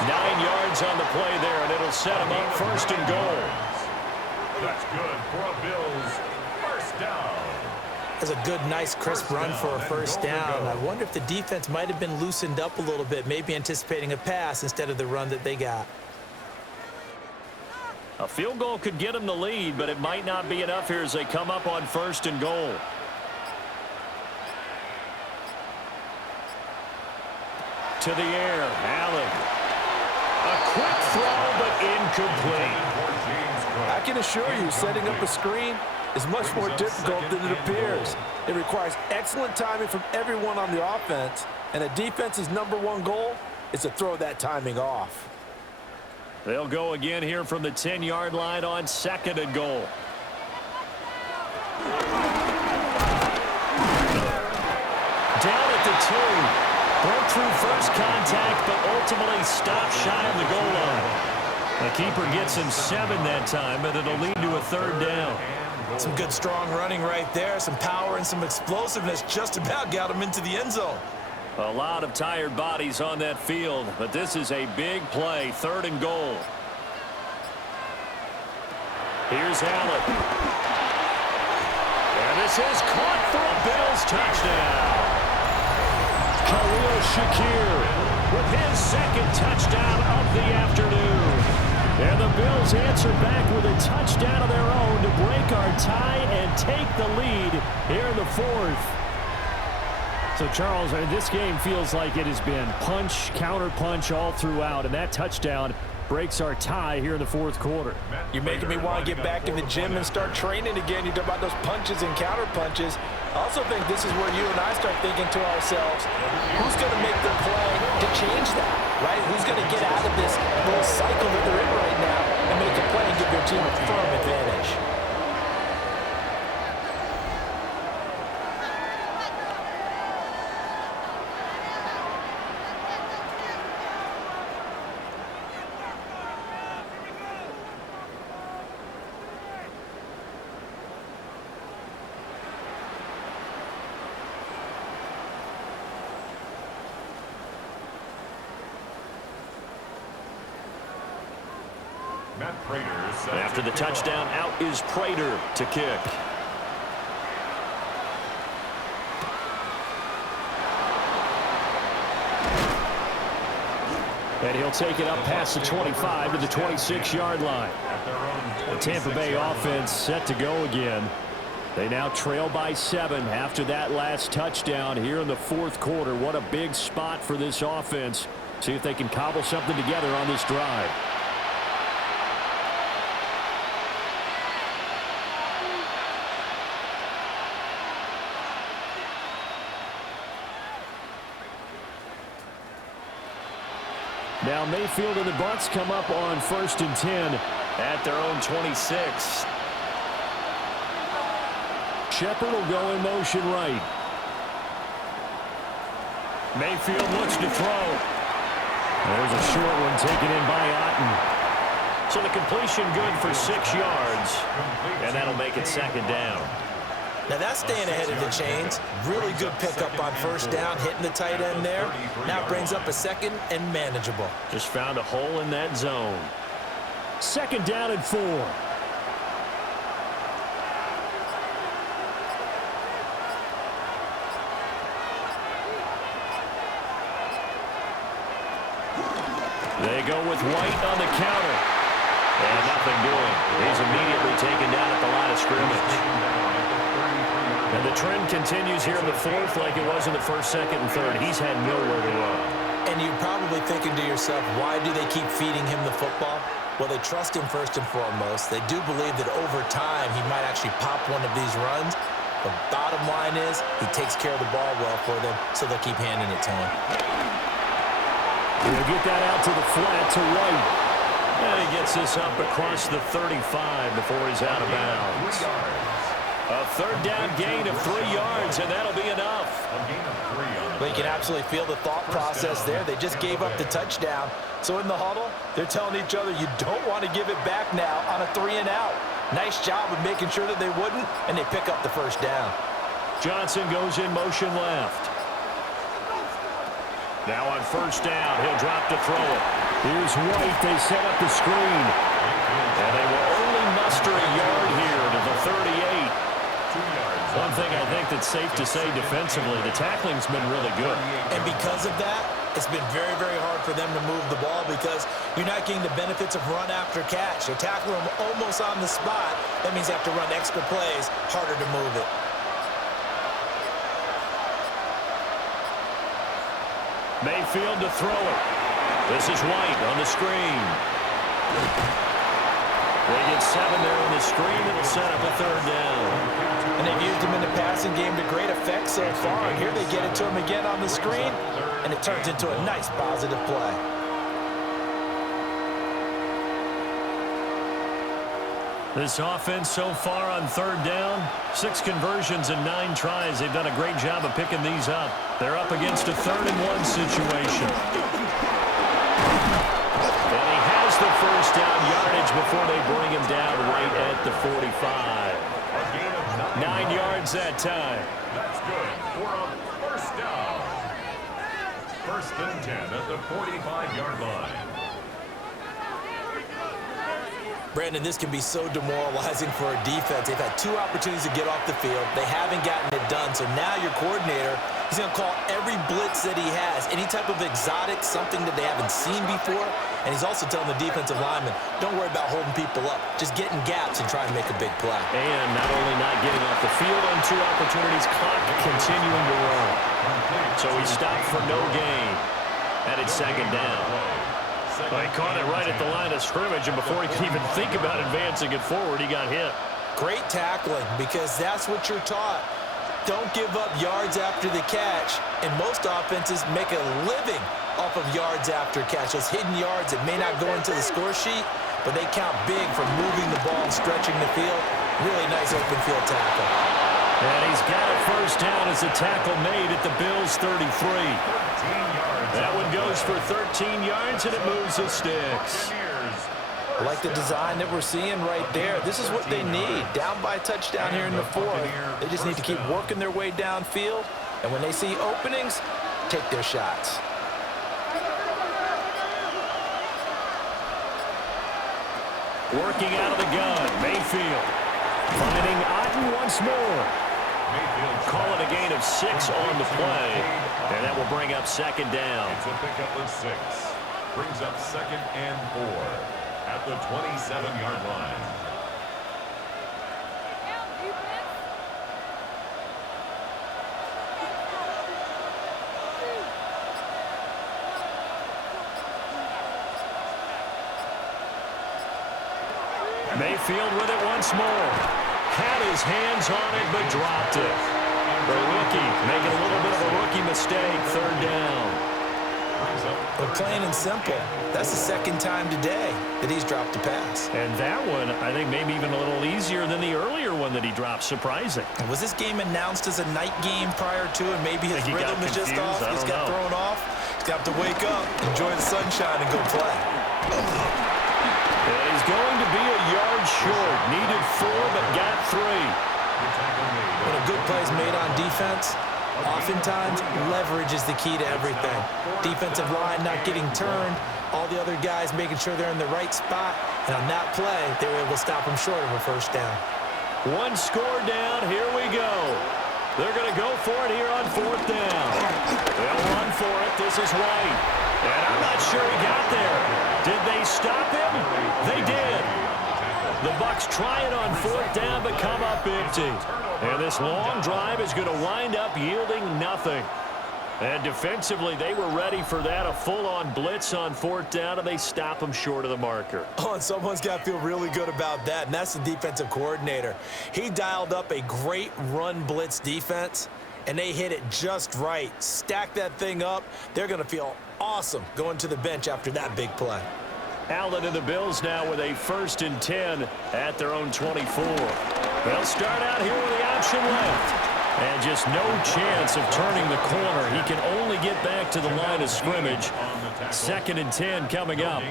9 yards on the play there, and it'll set him up 1st and goal. That's good for a Bills 1st down. That's a good, nice, crisp run for a 1st down. I wonder if the defense might have been loosened up a little bit, maybe anticipating a pass instead of the run that they got. A field goal could get them the lead, but it might not be enough here as they come up on 1st and goal. To the air, Allen. A quick throw, but incomplete. I can assure you, setting up a screen is much more difficult than it appears. It requires excellent timing from everyone on the offense, and a defense's #1 goal is to throw that timing off. They'll go again here from the 10-yard line on 2nd and goal. Down at the 2. Broke through first contact, but ultimately stopped shy of the goal line. The keeper gets him 7 that time, but it'll lead to a 3rd down. Some good, strong running right there. Some power and some explosiveness just about got him into the end zone. A lot of tired bodies on that field, but this is a big play, 3rd and goal. Here's Allen. And this is caught for a Bills touchdown. Khalil Shakir with his second touchdown of the afternoon. And the Bills answer back with a touchdown of their own to break our tie and take the lead here in the fourth. So, Charles, this game feels like it has been punch, counter-punch all throughout, and that touchdown breaks our tie here in the fourth quarter. You're making me want to get back in the gym and start training again. You talk about those punches and counter punches. I also think this is where you and I start thinking to ourselves, who's going to make the play to change that, right? Who's going to get out of this little cycle that they're in right now and make a play and give their team a firm advantage? After the touchdown, out is Prater to kick. And he'll take it up past the 25 to the 26-yard line. The Tampa Bay offense set to go again. They now trail by 7 after that last touchdown here in the fourth quarter. What a big spot for this offense. See if they can cobble something together on this drive. Now Mayfield and the Bucs come up on 1st and 10 at their own 26. Shepard will go in motion right. Mayfield looks to throw. There's a short one taken in by Otten. So the completion good for 6 yards, and that'll make it 2nd down. Now that's staying ahead of the chains. Really good pickup on 1st down, hitting the tight end there. Now brings up a 2nd and manageable. Just found a hole in that zone. 2nd down and 4. They go with White on the counter. And nothing doing. He's immediately taken down at the line of scrimmage. And the trend continues here in the fourth like it was in the 1st, 2nd, and 3rd. He's had nowhere to run. And you're probably thinking to yourself, why do they keep feeding him the football? Well, they trust him first and foremost. They do believe that over time he might actually pop one of these runs. The bottom line is he takes care of the ball well for them, so they'll keep handing it to him. He'll get that out to the flat to White. And he gets this up across the 35 before he's out of bounds. A 3rd down gain of 3 yards, and that'll be enough. Well, you can absolutely feel the thought process there. They just gave up the touchdown. So in the huddle, they're telling each other, you don't want to give it back now on a 3-and-out. Nice job of making sure that they wouldn't, and they pick up the 1st down. Johnson goes in motion left. Now on 1st down, he'll drop to throw it. Here's White. They set up the screen. And they will only muster a yard here to the 38. One thing I think that's safe to say defensively, the tackling's been really good. And because of that, it's been very, very hard for them to move the ball because you're not getting the benefits of run after catch. They tackle them almost on the spot. That means they have to run extra plays, harder to move it. Mayfield to throw it. This is White on the screen. They get 7 there on the screen. It'll set up a 3rd down. And they've used him in the passing game to great effect so far. And here they get it to him again on the screen, and it turns into a nice positive play. This offense so far on 3rd down, 6 conversions and 9 tries. They've done a great job of picking these up. They're up against a 3rd-and-1 situation. And he has the 1st down yardage before they bring him down right at the 45. 9 yards that time. That's good for a 1st down. 1st and 10 at the 45-yard line. Brandon, this can be so demoralizing for a defense. They've had 2 opportunities to get off the field. They haven't gotten it done. So now your coordinator, he's going to call every blitz that he has, any type of exotic, something that they haven't seen before. And he's also telling the defensive lineman, don't worry about holding people up. Just get in gaps and try and make a big play. And not only not getting off the field on 2 opportunities, clock continuing to run. So he stopped for no gain. And it's second down. Well, he caught it right at the line of scrimmage, and before he could even think about advancing it forward, he got hit. Great tackling, because that's what you're taught. Don't give up yards after the catch, and most offenses make a living off of yards after catch. Those hidden yards that may not go into the score sheet, but they count big for moving the ball and stretching the field. Really nice open field tackle. And he's got a first down as the tackle made at the Bills' 33. That one goes for 13 yards, and it moves the sticks. I like the design that we're seeing right there. This is what they need. Down by a touchdown here in the 4th. They just need to keep working their way downfield. And when they see openings, take their shots. Working out of the gun, Mayfield. Finding Otten once more. Call it a gain of 6 on the play. And that will bring up second down. It's a pickup of 6. Brings up 2nd and 4 at the 27-yard line. Mayfield with it once more. Had his hands on it, but dropped it. The rookie making a little bit of a rookie mistake, 3rd down. But plain and simple, that's the 2nd time today that he's dropped a pass. And that one, I think, maybe even a little easier than the earlier one that he dropped. Surprising. Was this game announced as a night game prior to, and maybe his rhythm is just off? He's got thrown off. He's got to wake up, enjoy the sunshine, and go play. And he's going to be a yard short. Needed 4, but got 3. When a good play is made on defense, oftentimes leverage is the key to everything. Defensive line not getting turned, all the other guys making sure they're in the right spot, and on that play, they were able to stop him short of a first down. 1 score down, here we go. They're going to go for it here on 4th down. They'll run for it, this is White. And I'm not sure he got there. Did they stop him? They did. The Bucs try it on 4th down, but come up empty. And this long drive is going to wind up yielding nothing. And defensively, they were ready for that, a full-on blitz on 4th down, and they stop him short of the marker. Oh, and someone's got to feel really good about that, and that's the defensive coordinator. He dialed up a great run blitz defense, and they hit it just right. Stack that thing up. They're going to feel awesome going to the bench after that big play. Allen and the Bills now with a 1st and 10 at their own 24. They'll start out here with the option left. And just no chance of turning the corner. He can only get back to the line of scrimmage. 2nd and 10 coming up.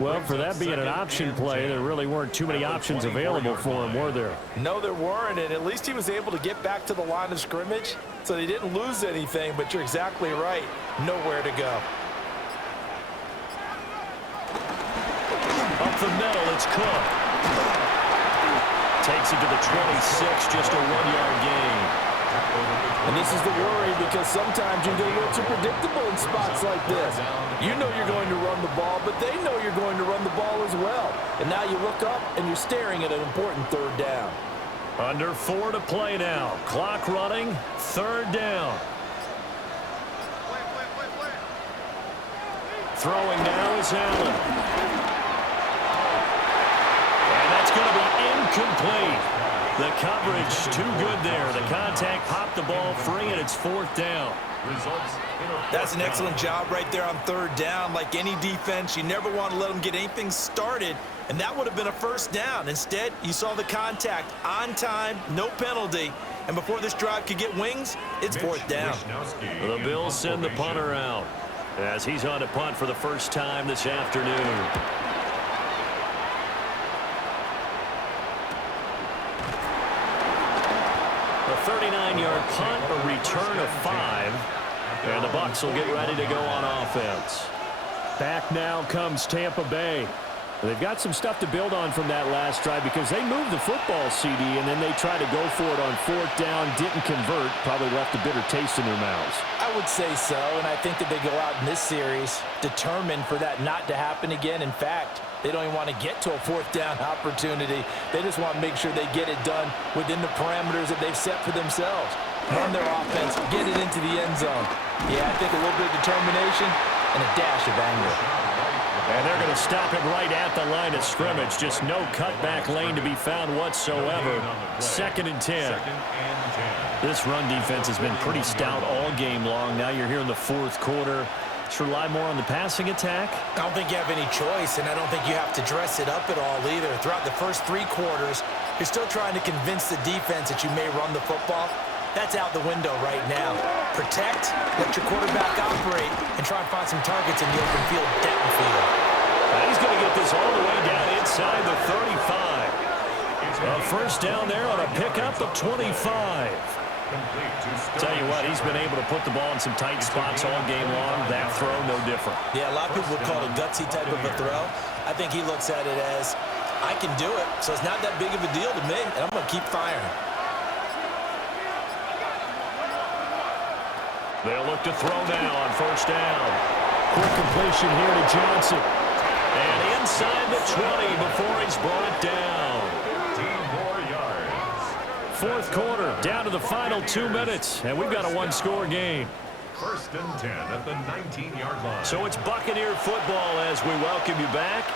Well, for that being an option play, there really weren't too many options available for him, were there? No, there weren't, and at least he was able to get back to the line of scrimmage, so they didn't lose anything, but you're exactly right. Nowhere to go. Up the middle, it's Cook. Takes it to the 26, just a 1-yard gain. And this is the worry, because sometimes you get a little too predictable in spots like this. You know you're going to run the ball, but they know you're going to run the ball as well. And now you look up, and you're staring at an important 3rd down. Under 4 to play now. Clock running, 3rd down. Throwing now is Allen. And that's going to be incomplete. The coverage too good there. The contact popped the ball free, and it's 4th down. That's an excellent job right there on 3rd down. Like any defense, you never want to let them get anything started, and that would have been a 1st down. Instead, you saw the contact on time, no penalty, and before this drive could get wings, it's 4th down. The Bills send the punter out as he's on to punt for the first time this afternoon. A 39-yard punt, a return of 5, and the Bucs will get ready to go on offense. Back now comes Tampa Bay. They've got some stuff to build on from that last drive because they moved the football, CD, and then they tried to go for it on 4th down, didn't convert, probably left a bitter taste in their mouths. I would say so, and I think that they go out in this series determined for that not to happen again. In fact, they don't even want to get to a 4th down opportunity. They just want to make sure they get it done within the parameters that they've set for themselves. Run their offense, get it into the end zone. Yeah, I think a little bit of determination and a dash of anger. And they're going to stop it right at the line of scrimmage. Just no cutback lane to be found whatsoever. 2nd and 10. This run defense has been pretty stout all game long. Now you're here in the 4th quarter. Let's rely more on the passing attack. I don't think you have any choice, and I don't think you have to dress it up at all either. Throughout the first 3 quarters, you're still trying to convince the defense that you may run the football. That's out the window right now. Protect, let your quarterback operate, and try and find some targets in the open field, downfield. He's going to get this all the way down inside the 35. A 1st down there on a pickup of 25. Tell you what, he's been able to put the ball in some tight spots all game long. That throw, no different. Yeah, a lot of people would call it a gutsy type of a throw. I think he looks at it as, I can do it, so it's not that big of a deal to me, and I'm going to keep firing. They'll look to throw now on 1st down. Quick completion here to Johnson. And inside the 20 before he's brought down. 15 more yards. 4th quarter, down to the final 2 minutes, and we've got a 1-score game. 1st and 10 at the 19-yard line. So it's Buccaneer football as we welcome you back.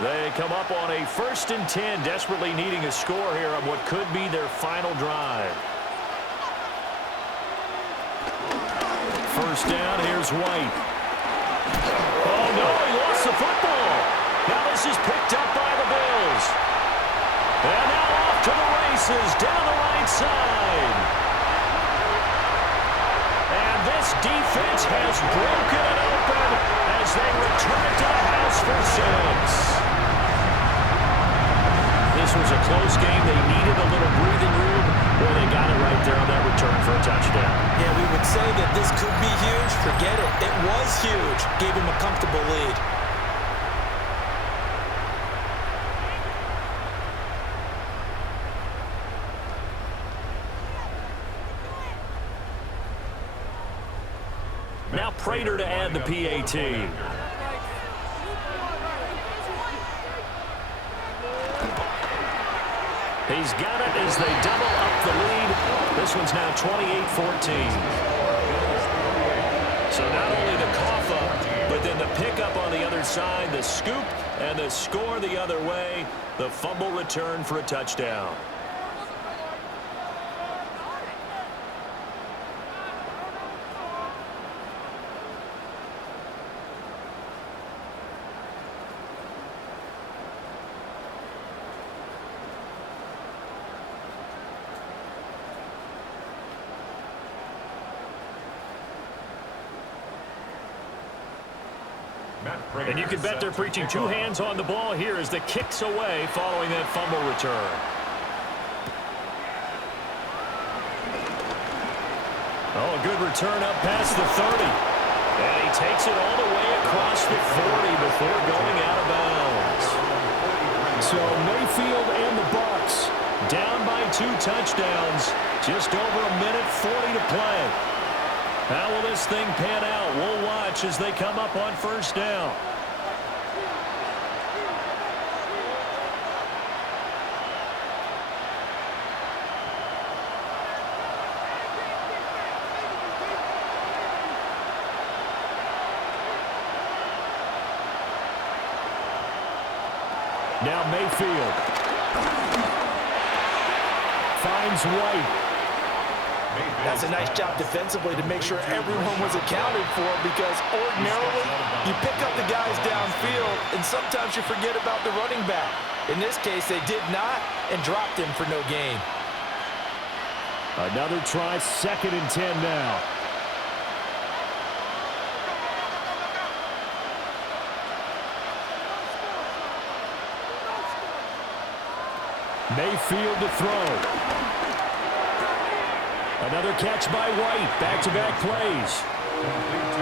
They come up on a 1st and 10, desperately needing a score here on what could be their final drive. 1st down, here's White. Oh, no, he lost the football. Now this is picked up by the Bills. And now off to the races, down the right side. And this defense has broken it open as they return to the house for 6. This was a close game. They needed a little breathing room. Boy, they got it right there on that return for a touchdown. Yeah, we would say that this could be huge. Forget it. It was huge. Gave him a comfortable lead. Now Prater to add the PAT. He's got it as they double up the lead. This one's now 28-14. So not only the cough up, but then the pickup on the other side, the scoop, and the score the other way. The fumble return for a touchdown. And you can bet they're preaching 2 hands on the ball here as the kick's away following that fumble return. Oh, a good return up past the 30. And he takes it all the way across the 40 before going out of bounds. So Mayfield and the Bucs down by 2 touchdowns. Just over a minute 40 to play. How will this thing pan out? We'll watch as they come up on 1st down. Now Mayfield finds White. That's a nice job defensively to make sure everyone was accounted for, because ordinarily you pick up the guys downfield and sometimes you forget about the running back. In this case, they did not and dropped him for no gain. Another try, 2nd and 10 now. Mayfield to throw. Another catch by White. Back-to-back plays.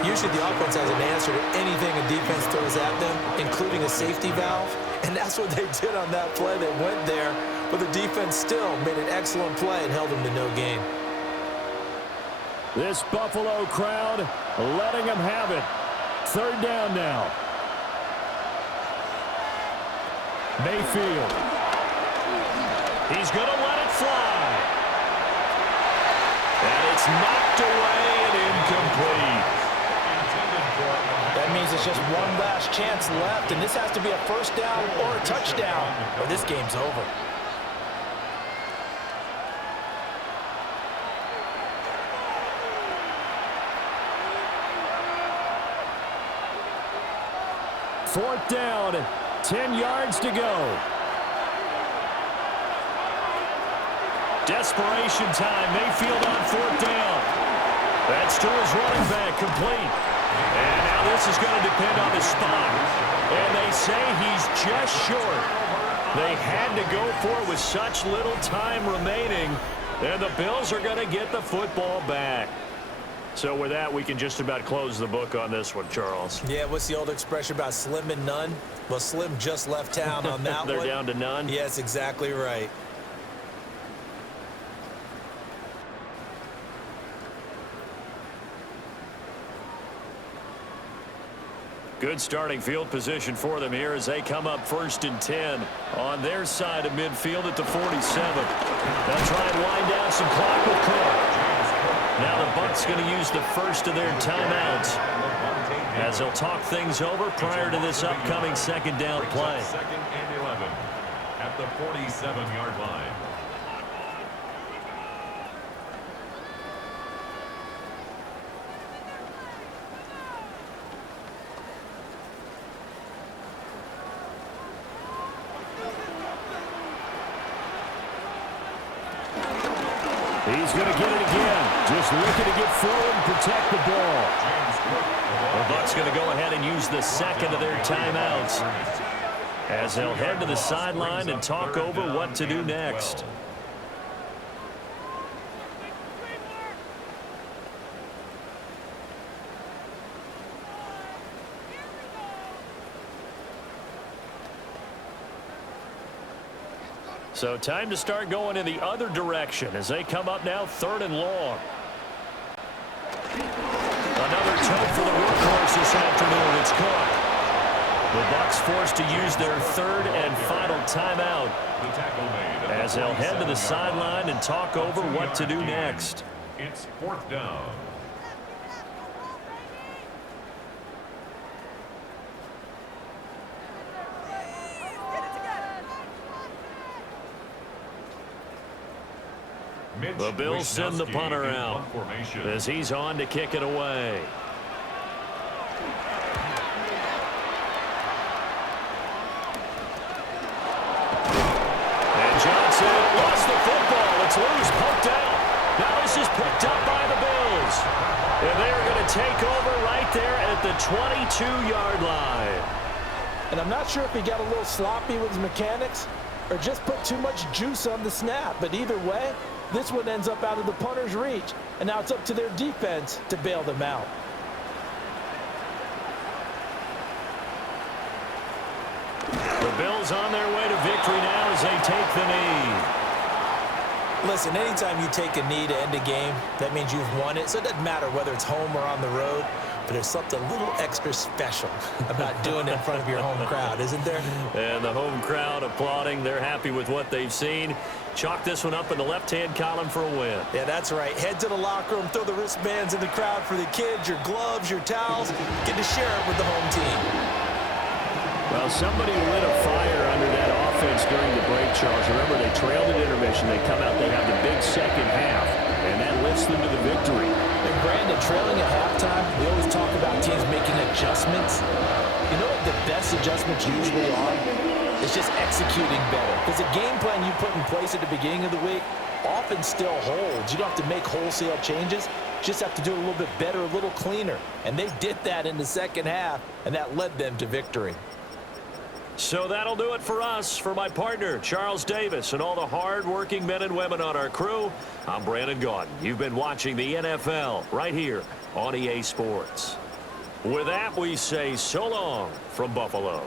Usually the offense has an answer to anything a defense throws at them, including a a safety valve, and that's what they did on that play. They went there, but the defense still made an excellent play and held them to no gain. This Buffalo crowd letting them have it. Third down now. Mayfield. He's going to let it fly. And it's knocked away and incomplete. That means it's just one last chance left, and this has to be a first down or a touchdown, or this game's over. Fourth down, 10 yards to go. Desperation time. Mayfield on fourth down. That's to his running back, complete. And now this is going to depend on the spot. And they say he's just short. They had to go for it with such little time remaining. And the Bills are going to get the football back. So with that, we can just about close the book on this one, Charles. Yeah, what's the old expression about slim and none? Well, Slim just left town on that They're one. down to none? Yes, exactly right. Good starting field position for them here as they come up 1st and 10 on their side of midfield at the 47. They'll try and wind down some clock with Cook. Now the Bucs going to use the first of their timeouts as they'll talk things over prior to this upcoming second down play. 2nd and 11 at the 47-yard line. He's going to get it again. Just looking to get forward and protect the ball. The Bucs going to go ahead and use the second of their timeouts as they'll head to the sideline and talk over what to do next. So time to start going in the other direction as they come up now 3rd and long. Another tote for the workhorse this afternoon. It's caught. The Bucs forced to use their 3rd and final timeout as they'll head to the sideline and talk over what to do next. It's 4th down. The Bills send the punter out as he's on to kick it away. And Johnson lost the football. It's loose, poked out. Now this is picked up by the Bills. And they are going to take over right there at the 22-yard line. And I'm not sure if he got a little sloppy with his mechanics or just put too much juice on the snap. But either way, this one ends up out of the punter's reach, and now it's up to their defense to bail them out. The Bills on their way to victory now as they take the knee. Listen, anytime you take a knee to end a game, that means you've won it. So it doesn't matter whether it's home or on the road, but there's something a little extra special about doing it in front of your home crowd, isn't there? And the home crowd applauding. They're happy with what they've seen. Chalk this one up in the left-hand column for a win. Yeah, that's right. Head to the locker room, throw the wristbands in the crowd for the kids, your gloves, your towels. Get to share it with the home team. Well, somebody lit a fire under that offense during the break, Charles. Remember, they trailed at intermission. They come out, they have the big second half, and that lifts them to the victory. And Brandon, trailing at halftime, we always talk about teams making adjustments. You know what the best adjustments usually are? It's just executing better. Because the game plan you put in place at the beginning of the week often still holds. You don't have to make wholesale changes. Just have to do it a little bit better, a little cleaner. And they did that in the second half, and that led them to victory. So that'll do it for us. For my partner, Charles Davis, and all the hard-working men and women on our crew, I'm Brandon Gaudin. You've been watching the NFL right here on EA Sports. With that, we say so long from Buffalo.